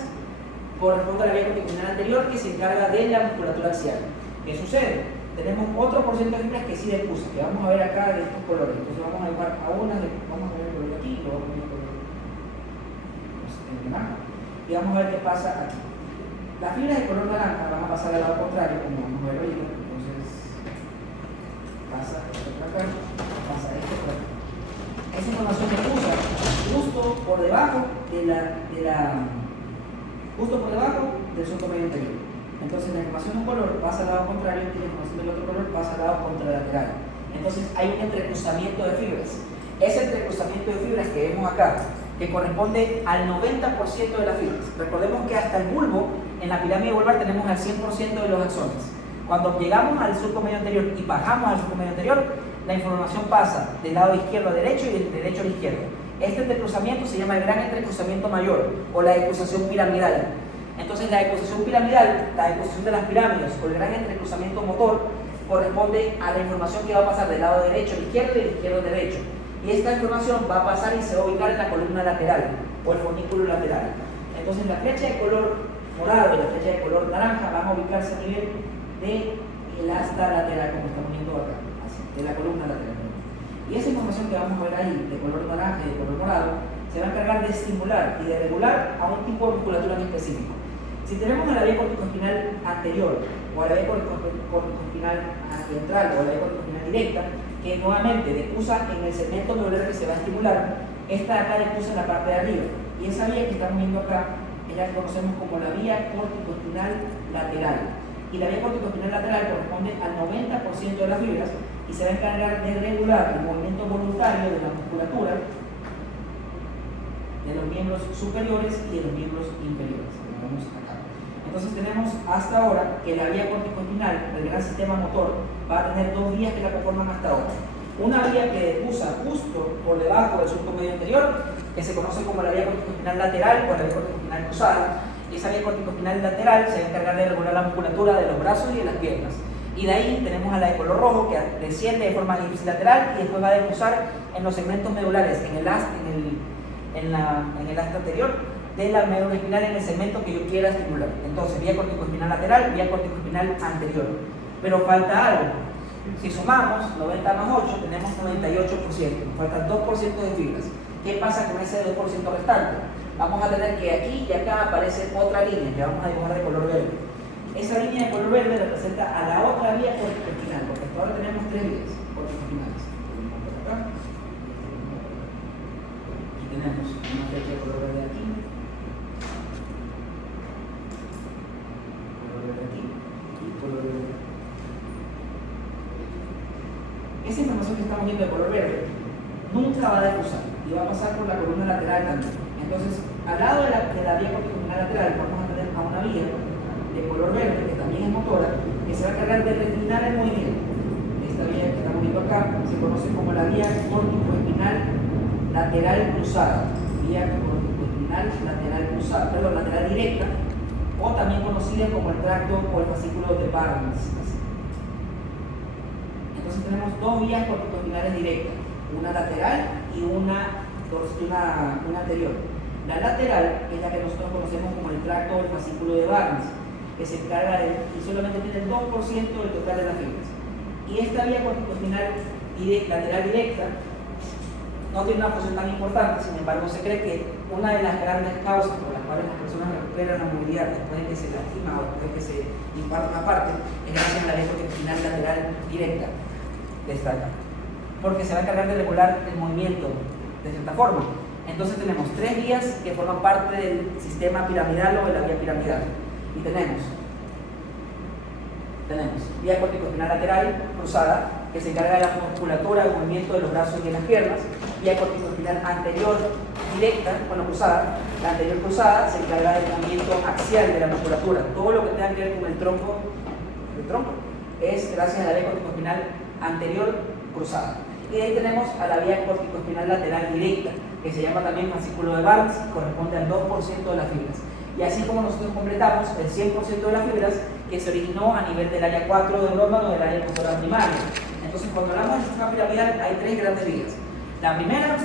corresponde a la vía corticoespinal anterior, que se encarga de la musculatura axial. ¿Qué sucede? Tenemos otro por ciento de fibras que sí decusa, que vamos a ver acá de estos colores. Entonces vamos a dibujar a una, vamos a ver el color de aquí y luego vamos a poner naranja. Y vamos a ver qué pasa aquí. Las fibras de color naranja van a pasar al lado contrario, como vamos a ver ahorita. Entonces, pasa esto por acá, pasa esto por acá. Esa información se usa justo por debajo justo por debajo del surco medio anterior. Entonces la información de un color pasa al lado contrario y la información del otro color pasa al lado contralateral. Entonces hay un entrecruzamiento de fibras. Ese entrecruzamiento de fibras que vemos acá, que corresponde al 90% de las fibras. Recordemos que hasta el bulbo, en la pirámide vulvar tenemos al 100% de los axones. Cuando llegamos al surco medio anterior y bajamos al surco medio anterior, la información pasa del lado izquierdo a derecho y del derecho a izquierdo. Este entrecruzamiento se llama el gran entrecruzamiento mayor o la decruzación piramidal. Entonces la decruzación piramidal, la decruzación de las pirámides o el gran entrecruzamiento motor corresponde a la información que va a pasar del lado derecho al izquierdo y del izquierdo al derecho. Y esta información va a pasar y se va a ubicar en la columna lateral o el fornículo lateral. Entonces la flecha de color morado y la flecha de color naranja van a ubicarse a nivel del asta lateral, como estamos viendo acá, así, de la columna lateral. Y esa información que vamos a ver ahí, de color naranja y de color morado, se va a encargar de estimular y de regular a un tipo de musculatura en específico. Si tenemos a la vía corticoespinal anterior o a la vía corticoespinal ventral o a la vía corticoespinal directa, que nuevamente decusa en el segmento medular que se va a estimular, esta de acá decusa en la parte de arriba. Y esa vía que estamos viendo acá es la que conocemos como la vía corticoespinal lateral. Y la vía corticoespinal lateral corresponde al 90% de las fibras y se va a encargar de regular el movimiento voluntario de la musculatura de los miembros superiores y de los miembros inferiores. Vamos acá. Entonces tenemos hasta ahora que la vía corticoespinal del gran sistema motor va a tener dos vías que la conforman hasta ahora. Una vía que decusa justo por debajo del surco medio anterior, que se conoce como la vía corticoespinal lateral o la vía corticoespinal cruzada. Y esa vía corticoespinal lateral se va a encargar de regular la musculatura de los brazos y de las piernas. Y de ahí tenemos a la de color rojo que desciende de forma ipsilateral y después va a decusar en los segmentos medulares, en el asta anterior de la médula espinal en el segmento que yo quiera estimular. Entonces, vía corticoespinal lateral, vía corticoespinal anterior. Pero falta algo. Si sumamos 90 más 8, tenemos 98%. Nos faltan 2% de fibras. ¿Qué pasa con ese 2% restante? Vamos a tener que aquí y acá aparece otra línea que vamos a dibujar de color verde. Esa línea de color verde representa a la otra vía corticoespinal, porque hasta ahora tenemos tres vías corticoespinales. Aquí tenemos una flecha de color verde aquí, color verde aquí y color verde aquí. Esa información que estamos viendo de color verde nunca va a decusar y va a pasar por la columna lateral también. Entonces, al lado de la vía corticoespinal lateral vamos a tener a una vía de color verde, que también es motora, que se va a encargar de refinar el movimiento. Esta vía que estamos viendo acá se conoce como la vía corticoespinal lateral cruzada, vía corticoespinal lateral cruzada, perdón, lateral directa, o también conocida como el tracto o el fascículo de Barnes. Entonces tenemos dos vías corticoespinales directas, una lateral y una anterior. La lateral es la que nosotros conocemos como el tracto o el fascículo de Barnes, que se encarga y solamente tiene el 2% del total de las fibras. Y esta vía corticoespinal lateral directa no tiene una función tan importante, sin embargo se cree que una de las grandes causas por las cuales las personas recuperan la movilidad después de que se lastima o después de que se imparte una parte es gracias a la vía corticoespinal lateral directa de esta acá, porque se va a encargar de regular el movimiento de cierta forma. Entonces tenemos tres vías que forman parte del sistema piramidal o de la vía piramidal. Y tenemos vía corticoespinal lateral cruzada, que se encarga de la musculatura, el movimiento de los brazos y de las piernas. Vía corticoespinal anterior directa, cruzada. La anterior cruzada se encarga del movimiento axial de la musculatura. Todo lo que tenga que ver con el tronco es gracias a la vía corticoespinal anterior cruzada. Y de ahí tenemos a la vía corticoespinal lateral directa, que se llama también fascículo de Barnes, corresponde al 2% de las fibras. Y así como nosotros completamos el 100% de las fibras que se originó a nivel del área 4 del órgano o del área motora primaria. Entonces, cuando hablamos del sistema piramidal, hay tres grandes vías. La primera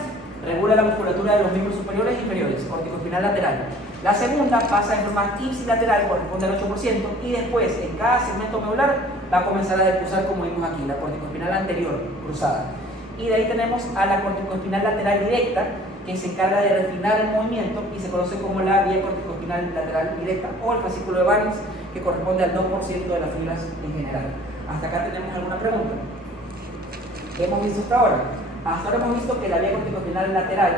regula la musculatura de los miembros superiores e inferiores, corticoespinal lateral. La segunda pasa en forma ipsilateral, corresponde al 8%, y después, en cada segmento medular, va a comenzar a decusar, como vimos aquí, la corticoespinal anterior, cruzada. Y de ahí tenemos a la corticoespinal lateral directa, que se encarga de refinar el movimiento y se conoce como la vía corticospinal lateral directa o el fascículo de Barnes, que corresponde al 2% de las fibras en general. ¿Hasta acá tenemos alguna pregunta? ¿Qué hemos visto hasta ahora? Hasta ahora hemos visto que la vía corticospinal lateral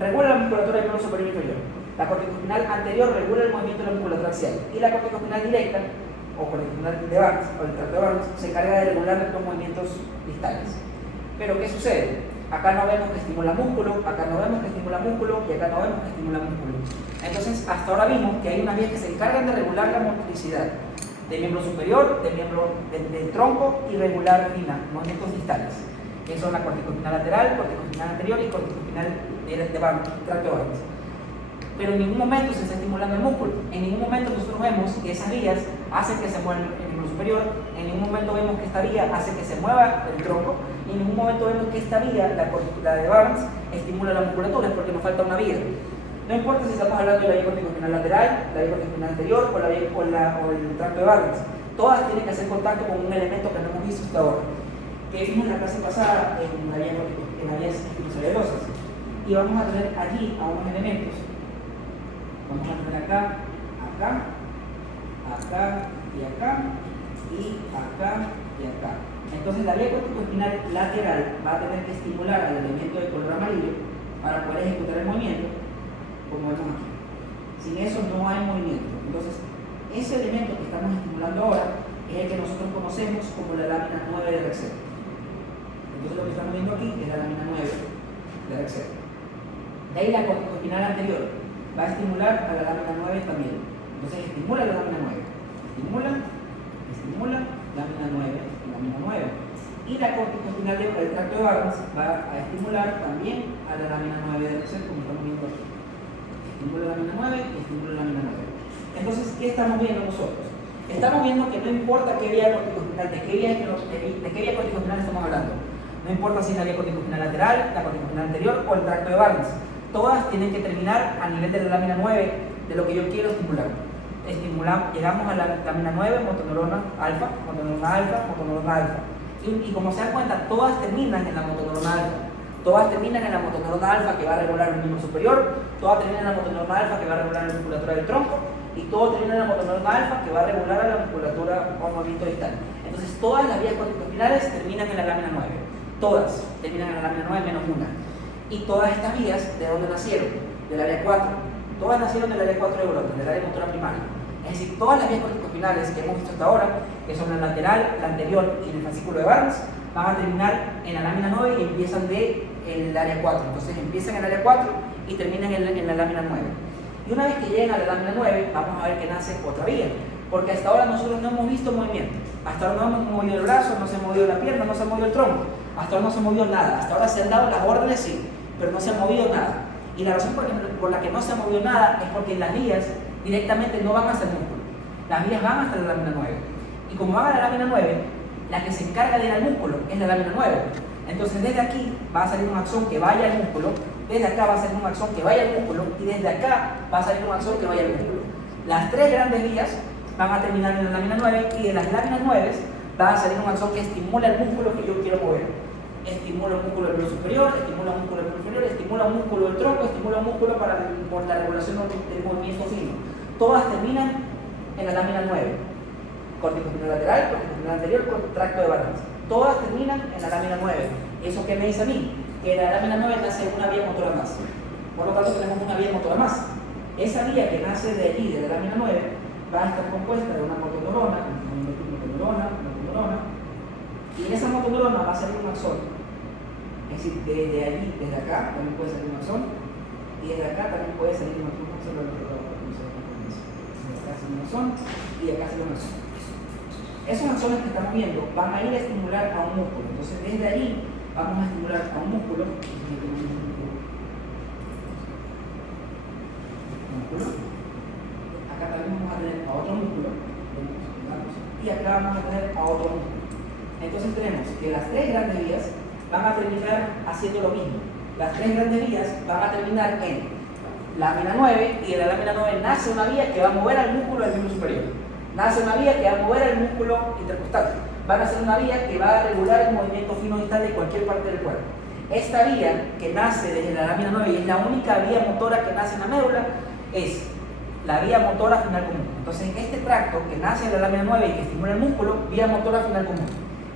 regula la musculatura del miembro superior e inferior. La corticospinal anterior regula el movimiento de la musculatura axial. Y la corticospinal directa, o corticospinal de Barnes, o el tracto de Barnes, se encarga de regular los movimientos distales. Pero ¿qué sucede? Acá no vemos que estimula músculo, acá no vemos que estimula músculo y acá no vemos que estimula músculo. Entonces, hasta ahora vimos que hay unas vías que se encargan de regular la motricidad del miembro superior, del tronco y regular movimientos distales, que son la corticospinal lateral, corticospinal anterior y corticospinal de Barnes, tracto de Barnes. Pero en ningún momento se está estimulando el músculo. En ningún momento nosotros vemos que esas vías hacen que se mueva el miembro superior, en ningún momento vemos que esta vía hace que se mueva el tronco, y en ningún momento vemos que esta vía, la de Barnes, estimula la musculatura, porque nos falta una vía. No importa si estamos hablando de la vía corticospinal lateral, la vía corticospinal anterior o el tracto de Barnes, todas tienen que hacer contacto con un elemento que no hemos visto hasta ahora, que vimos en la clase pasada en las vías espinocerebelosas. Y vamos a tener allí a unos elementos. Vamos a tener acá y acá, y acá y acá. Entonces la vía corticospinal lateral va a tener que estimular al elemento de color amarillo para poder ejecutar el movimiento, como vemos aquí. Sin eso no hay movimiento. Entonces, ese elemento que estamos estimulando ahora es el que nosotros conocemos como la lámina 9 de Rexel. Entonces lo que estamos viendo aquí es la lámina 9 de Rexel. De ahí la corticospinal anterior va a estimular a la lámina 9 también. Entonces estimula la lámina 9. Estimula, lámina 9. Y la corticospinal del tracto de Barnes va a estimular también a la lámina 9 de Rexel, como estamos viendo aquí. Estimula la lámina 9 y estimula la lámina 9. Entonces, ¿qué estamos viendo nosotros? Estamos viendo que no importa qué vía corticospinal, de qué vía corticospinal estamos hablando. No importa si es la vía corticospinal lateral, la corticospinal anterior o el tracto de Barnes. Todas tienen que terminar a nivel de la lámina 9 de lo que yo quiero estimular. Llegamos a la lámina 9, motoneurona alfa, y como se dan cuenta, todas terminan en la motoneurona alfa. Todas terminan en la motoneurona alfa, que va a regular el miembro superior, todas terminan en la motoneurona alfa, que va a regular la musculatura del tronco, y todo termina en la motoneurona alfa, que va a regular a la musculatura o movimiento distal. Entonces todas las vías corticospinales terminan en la lámina 9. Todas terminan en la lámina 9 menos una. Y todas estas vías, ¿de dónde nacieron? Del área 4. Todas nacieron del área 4 de Broca, del área motora primaria. Es decir, todas las vías corticospinales que hemos visto hasta ahora, que son la lateral, la anterior y el fascículo de Barnes, van a terminar en la lámina 9 y empiezan del área 4. Entonces empiezan en el área 4 y terminan en la lámina 9. Y una vez que lleguen a la lámina 9, vamos a ver que nace otra vía. Porque hasta ahora nosotros no hemos visto movimiento. Hasta ahora no hemos movido el brazo, no se ha movido la pierna, no se ha movido el tronco. Hasta ahora no se ha movido nada. Hasta ahora se han dado las órdenes, sí, pero no se ha movido nada. Y la razón por la que no se ha movido nada es porque las vías directamente no van hasta el músculo. Las vías van hasta la lámina 9. Y como van a la lámina 9, la que se encarga de ir al músculo es la lámina 9. Entonces desde aquí va a salir un axón que vaya al músculo, desde acá va a salir un axón que vaya al músculo y desde acá va a salir un axón que vaya al músculo. Las tres grandes vías van a terminar en la lámina 9 y de las láminas 9 va a salir un axón que estimula el músculo que yo quiero mover. Estimula el músculo del miembro superior, estimula el músculo del miembro inferior, estimula el músculo del tronco, estimula el músculo por la regulación del movimiento fino. Todas terminan en la lámina 9. Corticospinal lateral, corticospinal anterior, tracto de Barnes. Todas terminan en la lámina 9. ¿Eso qué me dice a mí? Que la lámina 9 nace una vía motora más. Por lo tanto, tenemos una vía motora más. Esa vía que nace de allí, de la lámina 9, va a estar compuesta de una motoneurona, y en esa motoneurona va a salir un axón. Es decir, desde allí, desde acá, también puede salir un axón, y desde acá también puede salir un axón. Acá sale un axón, y acá sale un axón. Esos axones que estamos viendo van a ir a estimular a un músculo. Entonces, desde allí vamos a estimular a un músculo. Acá también vamos a tener a otro músculo. Y acá vamos a tener a otro músculo. Entonces tenemos que las tres grandes vías van a terminar haciendo lo mismo. Las tres grandes vías van a terminar en lámina 9 y de la lámina 9 nace una vía que va a mover al músculo del miembro superior. Nace una vía que va a mover al músculo intercostal. Va a nacer una vía que va a regular el movimiento fino distal de cualquier parte del cuerpo. Esta vía que nace desde la lámina 9 y es la única vía motora que nace en la médula, es la vía motora final común. Entonces, este tracto que nace de la lámina 9 y que estimula el músculo, vía motora final común.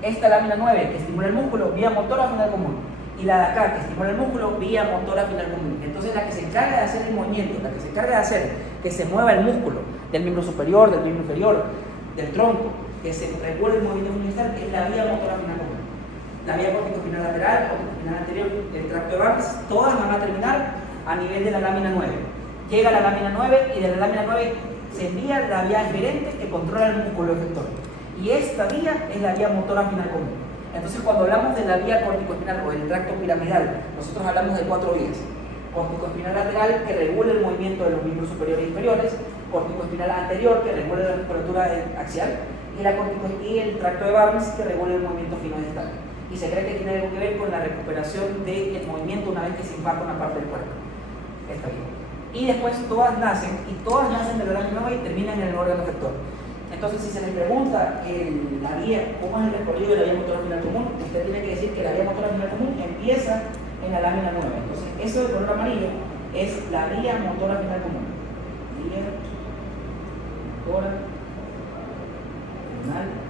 Esta lámina 9 que estimula el músculo, vía motora final común. Y la de acá que estimula el músculo, vía motora final común. Entonces, la que se encarga de hacer el movimiento, la que se encarga de hacer que se mueva el músculo del miembro superior, del miembro inferior, del tronco, que se regule el movimiento universal, es la vía motora final común. La vía corticoespinal lateral, corticoespinal anterior, el tracto de Barnes, todas van a terminar a nivel de la lámina 9. Llega a la lámina 9 y de la lámina 9 se envía la vía eferente que controla el músculo efector. Y esta vía es la vía motora final común. Entonces, cuando hablamos de la vía corticoespinal o del tracto piramidal, nosotros hablamos de 4 vías. Corticoespinal lateral, que regula el movimiento de los miembros superiores e inferiores. Corticoespinal anterior, que regula la musculatura axial. Y el tracto de Barnes, que regula el movimiento fino-distal. Y se cree que tiene algo que ver con la recuperación del movimiento una vez que se impacta una parte del cuerpo. Esta vía. Y después todas nacen de la lámina 9 y terminan en el órgano efector. Entonces, si se les pregunta la vía, cómo es el recorrido de la vía motora final común, usted tiene que decir que la vía motora final común empieza en la lámina 9. Entonces, eso de color amarillo es la vía motora final común. Vía motora final común.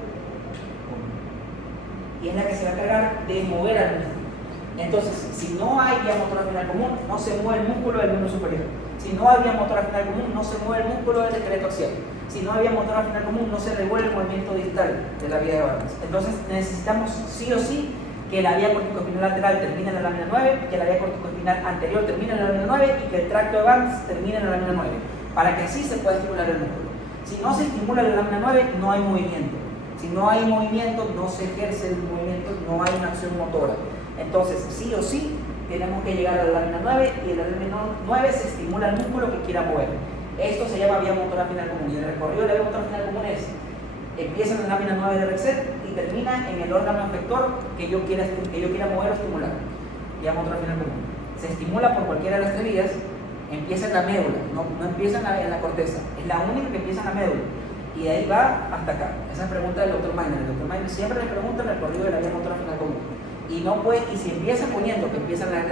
Y es la que se va a encargar de mover al músculo. Entonces, si no hay vía motora final común, no se mueve el músculo del miembro superior. Si no hay vía motora final común, no se mueve el músculo del esqueleto axial. Si no hay vía motora final común, no se regula el movimiento distal de la vía de Barnes. Entonces, necesitamos sí o sí que la vía corticoespinal lateral termine en la lámina 9, que la vía corticoespinal anterior termine en la lámina 9 y que el tracto de Barnes termine en la lámina 9, para que así se pueda estimular el músculo. Si no se estimula la lámina 9, no hay movimiento. Si no hay movimiento, no se ejerce el movimiento, no hay una acción motora. Entonces, sí o sí, tenemos que llegar a la lámina 9 y en la lámina 9 se estimula el músculo que quiera mover. Esto se llama vía motora final común. Y el recorrido de la vía motora final común es, empieza en la lámina 9 de Rexet y termina en el órgano efector que yo quiera mover o estimular. Vía motora final común. Se estimula por cualquiera de las 3 vías, empieza en la médula, no empieza en la corteza. Es la única que empieza en la médula. Y de ahí va hasta acá. Esa es la pregunta del Dr. Miner. El Dr. Miner siempre le pregunta el recorrido de la vía motora final común. Y si empieza poniendo que empieza en la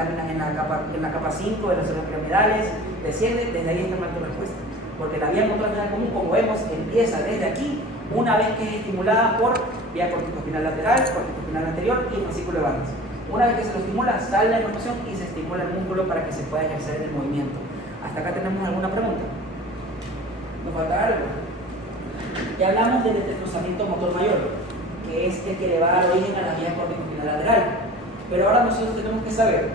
capa 5 de las células piramidales, desciende, desde ahí está mal tu respuesta. Porque la vía motora final común, como vemos, empieza desde aquí, una vez que es estimulada por vía corticoespinal lateral, corticoespinal anterior y el fascículo de Barnes. Una vez que se lo estimula, sale la información y se estimula el músculo para que se pueda ejercer el movimiento. ¿Hasta acá tenemos alguna pregunta? ¿Nos falta algo? Ya hablamos del desglosamiento motor mayor, que es el que le va a dar origen a la vía corticoespinal lateral. Pero ahora nosotros tenemos que saber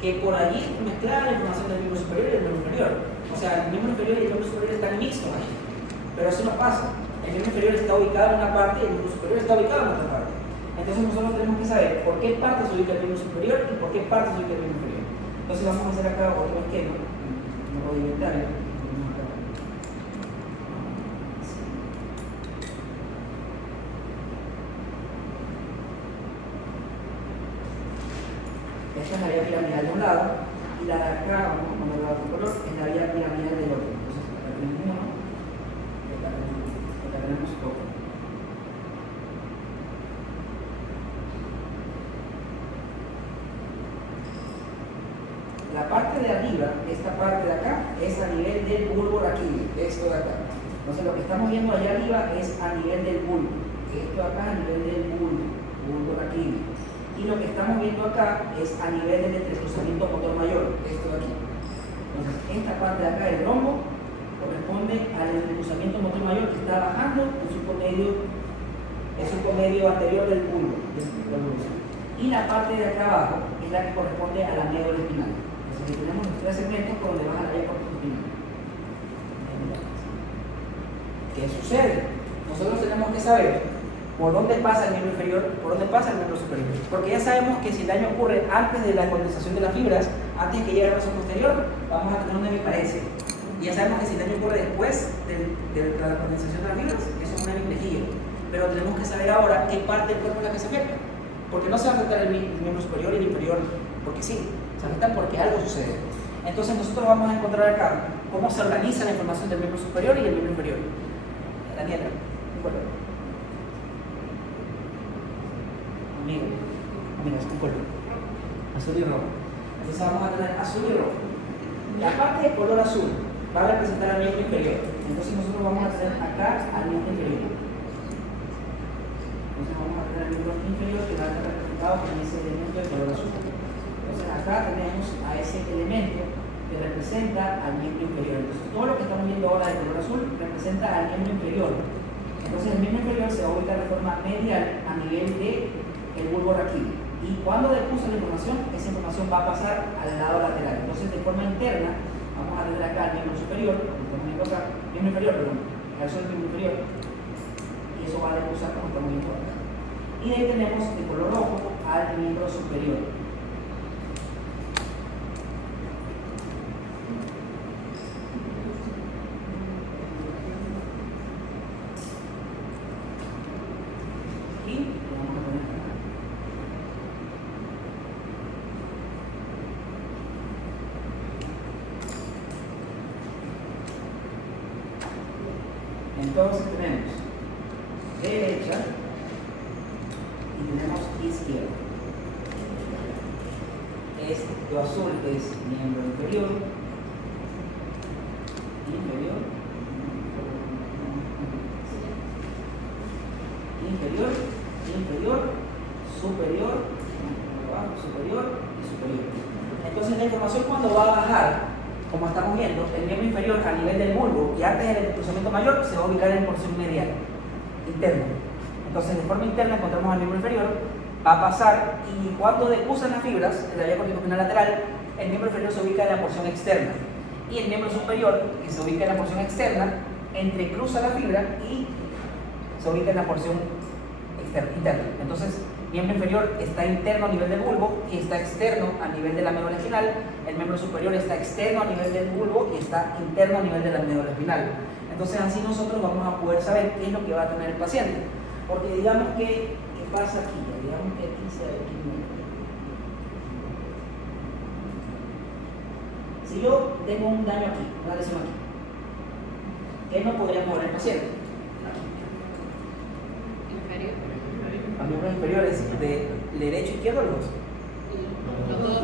que por allí está mezclada la información del miembro superior y del miembro inferior. O sea, el miembro inferior y el miembro superior están mixtos ahí. Pero eso no pasa. El miembro inferior está ubicado en una parte y el miembro superior está ubicado en otra parte. Entonces nosotros tenemos que saber por qué parte se ubica el miembro superior y por qué parte se ubica el miembro inferior. Entonces vamos a hacer acá otro esquema, un rudimentario. Esta es la vía piramidal de un lado y la de acá, vamos a ponerlo de otro color, es la vía piramidal del otro. Entonces, acá tenemos uno, acá tenemos otro. La parte de arriba, esta parte de acá, es a nivel del bulbo raquídeo, esto de acá. Entonces, lo que estamos viendo allá arriba es a nivel del bulbo, que esto de acá es a nivel del bulbo raquídeo. Y lo que estamos viendo acá es a nivel del entrecruzamiento motor mayor, esto de aquí. Entonces, esta parte de acá del rombo corresponde al entrecruzamiento motor mayor que está bajando en su promedio anterior del bulbo. Y la parte de acá abajo es la que corresponde a la médula espinal. Entonces, aquí tenemos los 3 segmentos por donde baja la vía corticoespinal. ¿Qué sucede? Nosotros tenemos que saber por dónde pasa el miembro inferior, por dónde pasa el miembro superior. Porque ya sabemos que si el daño ocurre antes de la condensación de las fibras, antes de que llegue al vaso posterior, vamos a tener una hemiparesia. Y ya sabemos que si el daño ocurre después de la condensación de las fibras, eso es una hemiplegia. Pero tenemos que saber ahora qué parte del cuerpo es la que se afecta. Porque no se va a afectar el miembro superior y el inferior, porque sí, se afectan porque algo sucede. Entonces nosotros vamos a encontrar acá cómo se organiza la información del miembro superior y el miembro inferior. Daniela, recuerda. Amigas, un color. Azul y rojo. Entonces vamos a tener azul y rojo. La parte de color azul va a representar al miembro inferior. Entonces nosotros vamos a tener acá al miembro inferior. Entonces vamos a tener al miembro inferior que va a estar representado con ese elemento de color azul. Entonces acá tenemos a ese elemento que representa al miembro inferior. Entonces todo lo que estamos viendo ahora de color azul representa al miembro inferior. Entonces el miembro inferior se va a ubicar de forma medial a nivel del bulbo raquídeo. Y cuando depusa la información, esa información va a pasar al lado lateral. Entonces de forma interna vamos a tener acá el miembro superior, como estamos viendo acá, miembro inferior, perdón, el miembro inferior, y eso va a depusar como estamos viendo acá. Y de ahí tenemos de color rojo al miembro superior. Entonces tenemos derecha y tenemos izquierda. Lo azul es miembro inferior, inferior, inferior, inferior, superior, superior y superior. Entonces la información cuando va a bajar, como estamos viendo, el miembro inferior a nivel del bulbo y antes del desplazamiento mayor se va a ubicar en porción medial, interna. Entonces de forma interna encontramos al miembro inferior, va a pasar y cuando depusan las fibras de la vía corticospinal lateral, el miembro inferior se ubica en la porción externa y el miembro superior, que se ubica en la porción externa, entrecruza la fibra y se ubica en la porción interna. Entonces miembro inferior está interno a nivel del bulbo y está externo a nivel de la médula espinal. El miembro superior está externo a nivel del bulbo y está interno a nivel de la médula espinal. Entonces así nosotros vamos a poder saber qué es lo que va a tener el paciente. Porque digamos que, ¿qué pasa aquí? Digamos que aquí se ve aquí. Si yo tengo un daño aquí, una lesión aquí, ¿qué no podría mover el paciente? Los miembros inferiores de derecho e izquierdo, los dos.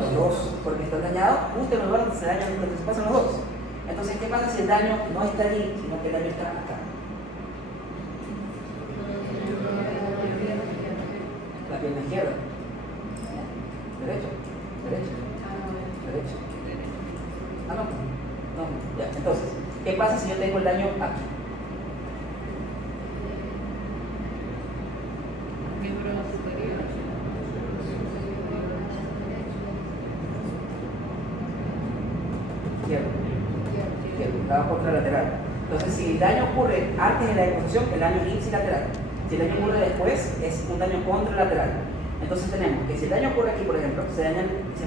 Los dos, porque están dañados justo en el lugar donde se dañan, donde se pasan los dos. Entonces, ¿qué pasa si el daño no está allí, sino que el daño está acá? La pierna izquierda. Derecho, derecho, derecho. Ah, no, no, ya. Entonces, ¿qué pasa si yo tengo el daño aquí? La contralateral. Entonces, si el daño ocurre antes de la deposición, el daño es ipsilateral. Si el daño ocurre después, es un daño contralateral. Entonces tenemos que si el daño ocurre aquí, por ejemplo, se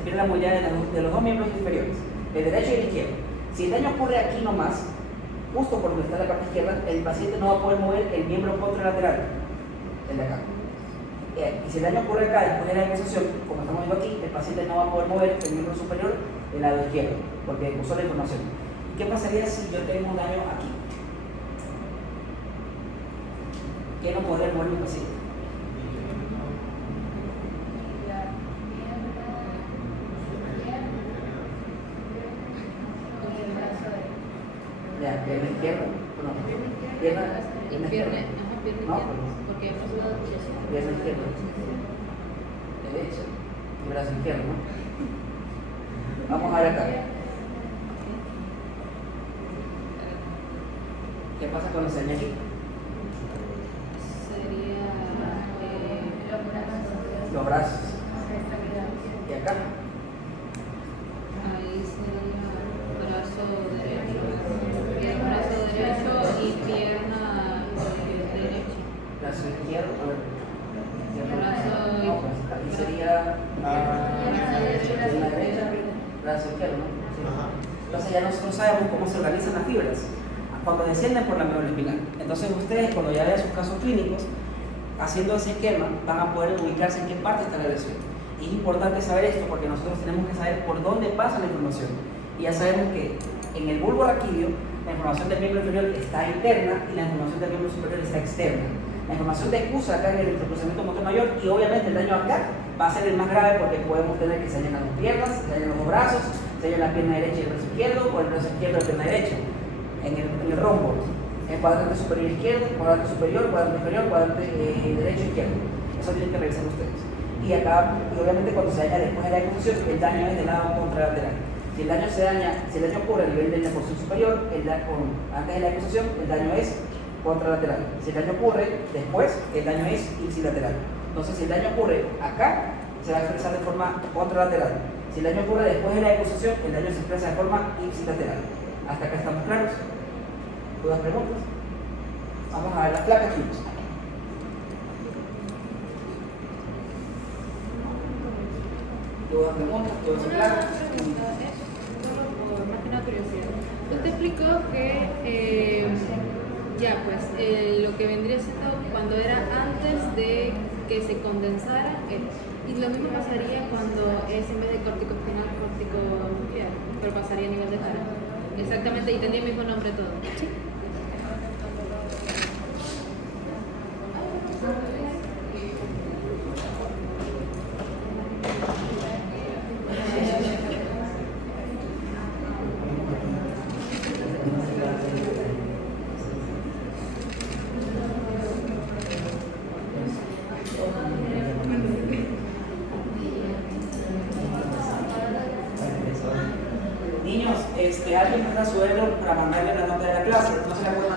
pierde la movilidad de los dos miembros inferiores, el derecho y el izquierdo. Si el daño ocurre aquí nomás, justo por donde está la parte izquierda, el paciente no va a poder mover el miembro contralateral, el de acá. Y si el daño ocurre acá después de la deposición, como estamos viendo aquí, el paciente no va a poder mover el miembro superior del lado izquierdo, porque usó la información. ¿Qué pasaría si yo tengo un daño aquí? ¿Qué no podría mover mi paciente? Ya, pierna izquierda. No, pierna izquierda. No, porque pierna izquierda. Derecha. Y brazo izquierdo, ¿no? Vamos a ver acá. ¿Qué pasa con ese daño aquí? Sería Los brazos. ¿Y acá? ahí sería brazo derecho y pierna derecha. Brazo izquierdo. Brazo no, pues aquí sería pierna derecha, brazo izquierdo, ¿no? Sí. Entonces ya nosotros sabemos cómo se organizan las fibras cuando descienden por la médula espinal. Entonces ustedes cuando ya vean sus casos clínicos, haciendo ese esquema, van a poder ubicarse en qué parte está la lesión. Y es importante saber esto porque nosotros tenemos que saber por dónde pasa la información. Y ya sabemos que en el bulbo raquídeo, la información del miembro inferior está interna y la información del miembro superior está externa. La información de excusa acá en el entrecruzamiento motor mayor y obviamente el daño acá va a ser el más grave porque podemos tener que se dañen las dos piernas, se dañen los dos brazos, se dañen la pierna derecha y el brazo izquierdo, o el brazo izquierdo y la pierna derecha, en el rombo. En cuadrante superior izquierdo, cuadrante superior, cuadrante inferior, cuadrante derecho izquierdo. Eso tienen que revisar ustedes. Y acá, y obviamente cuando se daña después de la ejecución, el daño es del lado contralateral. Si el daño ocurre a nivel de la porción superior, antes de la ejecución, el daño es contralateral. Si el daño ocurre después, el daño es ipsilateral. Entonces, si el daño ocurre acá, se va a expresar de forma contralateral. Si el daño ocurre después de la ejecución, el daño se expresa de forma ipsilateral. ¿Hasta acá estamos claros? ¿Dudas, preguntas? Vamos a ver las placas, chicos. ¿Dudas, preguntas? ¿Todos son claros? Una pregunta, es solo por más que una curiosidad. Usted explicó que lo que vendría siendo cuando era antes de que se condensara, y lo mismo pasaría cuando es en vez de corticospinal, corticonuclear, pero pasaría a nivel de cara. Exactamente, y tendría el mismo nombre todo. Sí. Niños, alguien manda su dedo para mandarle la nota de la clase, no se la puede mandar.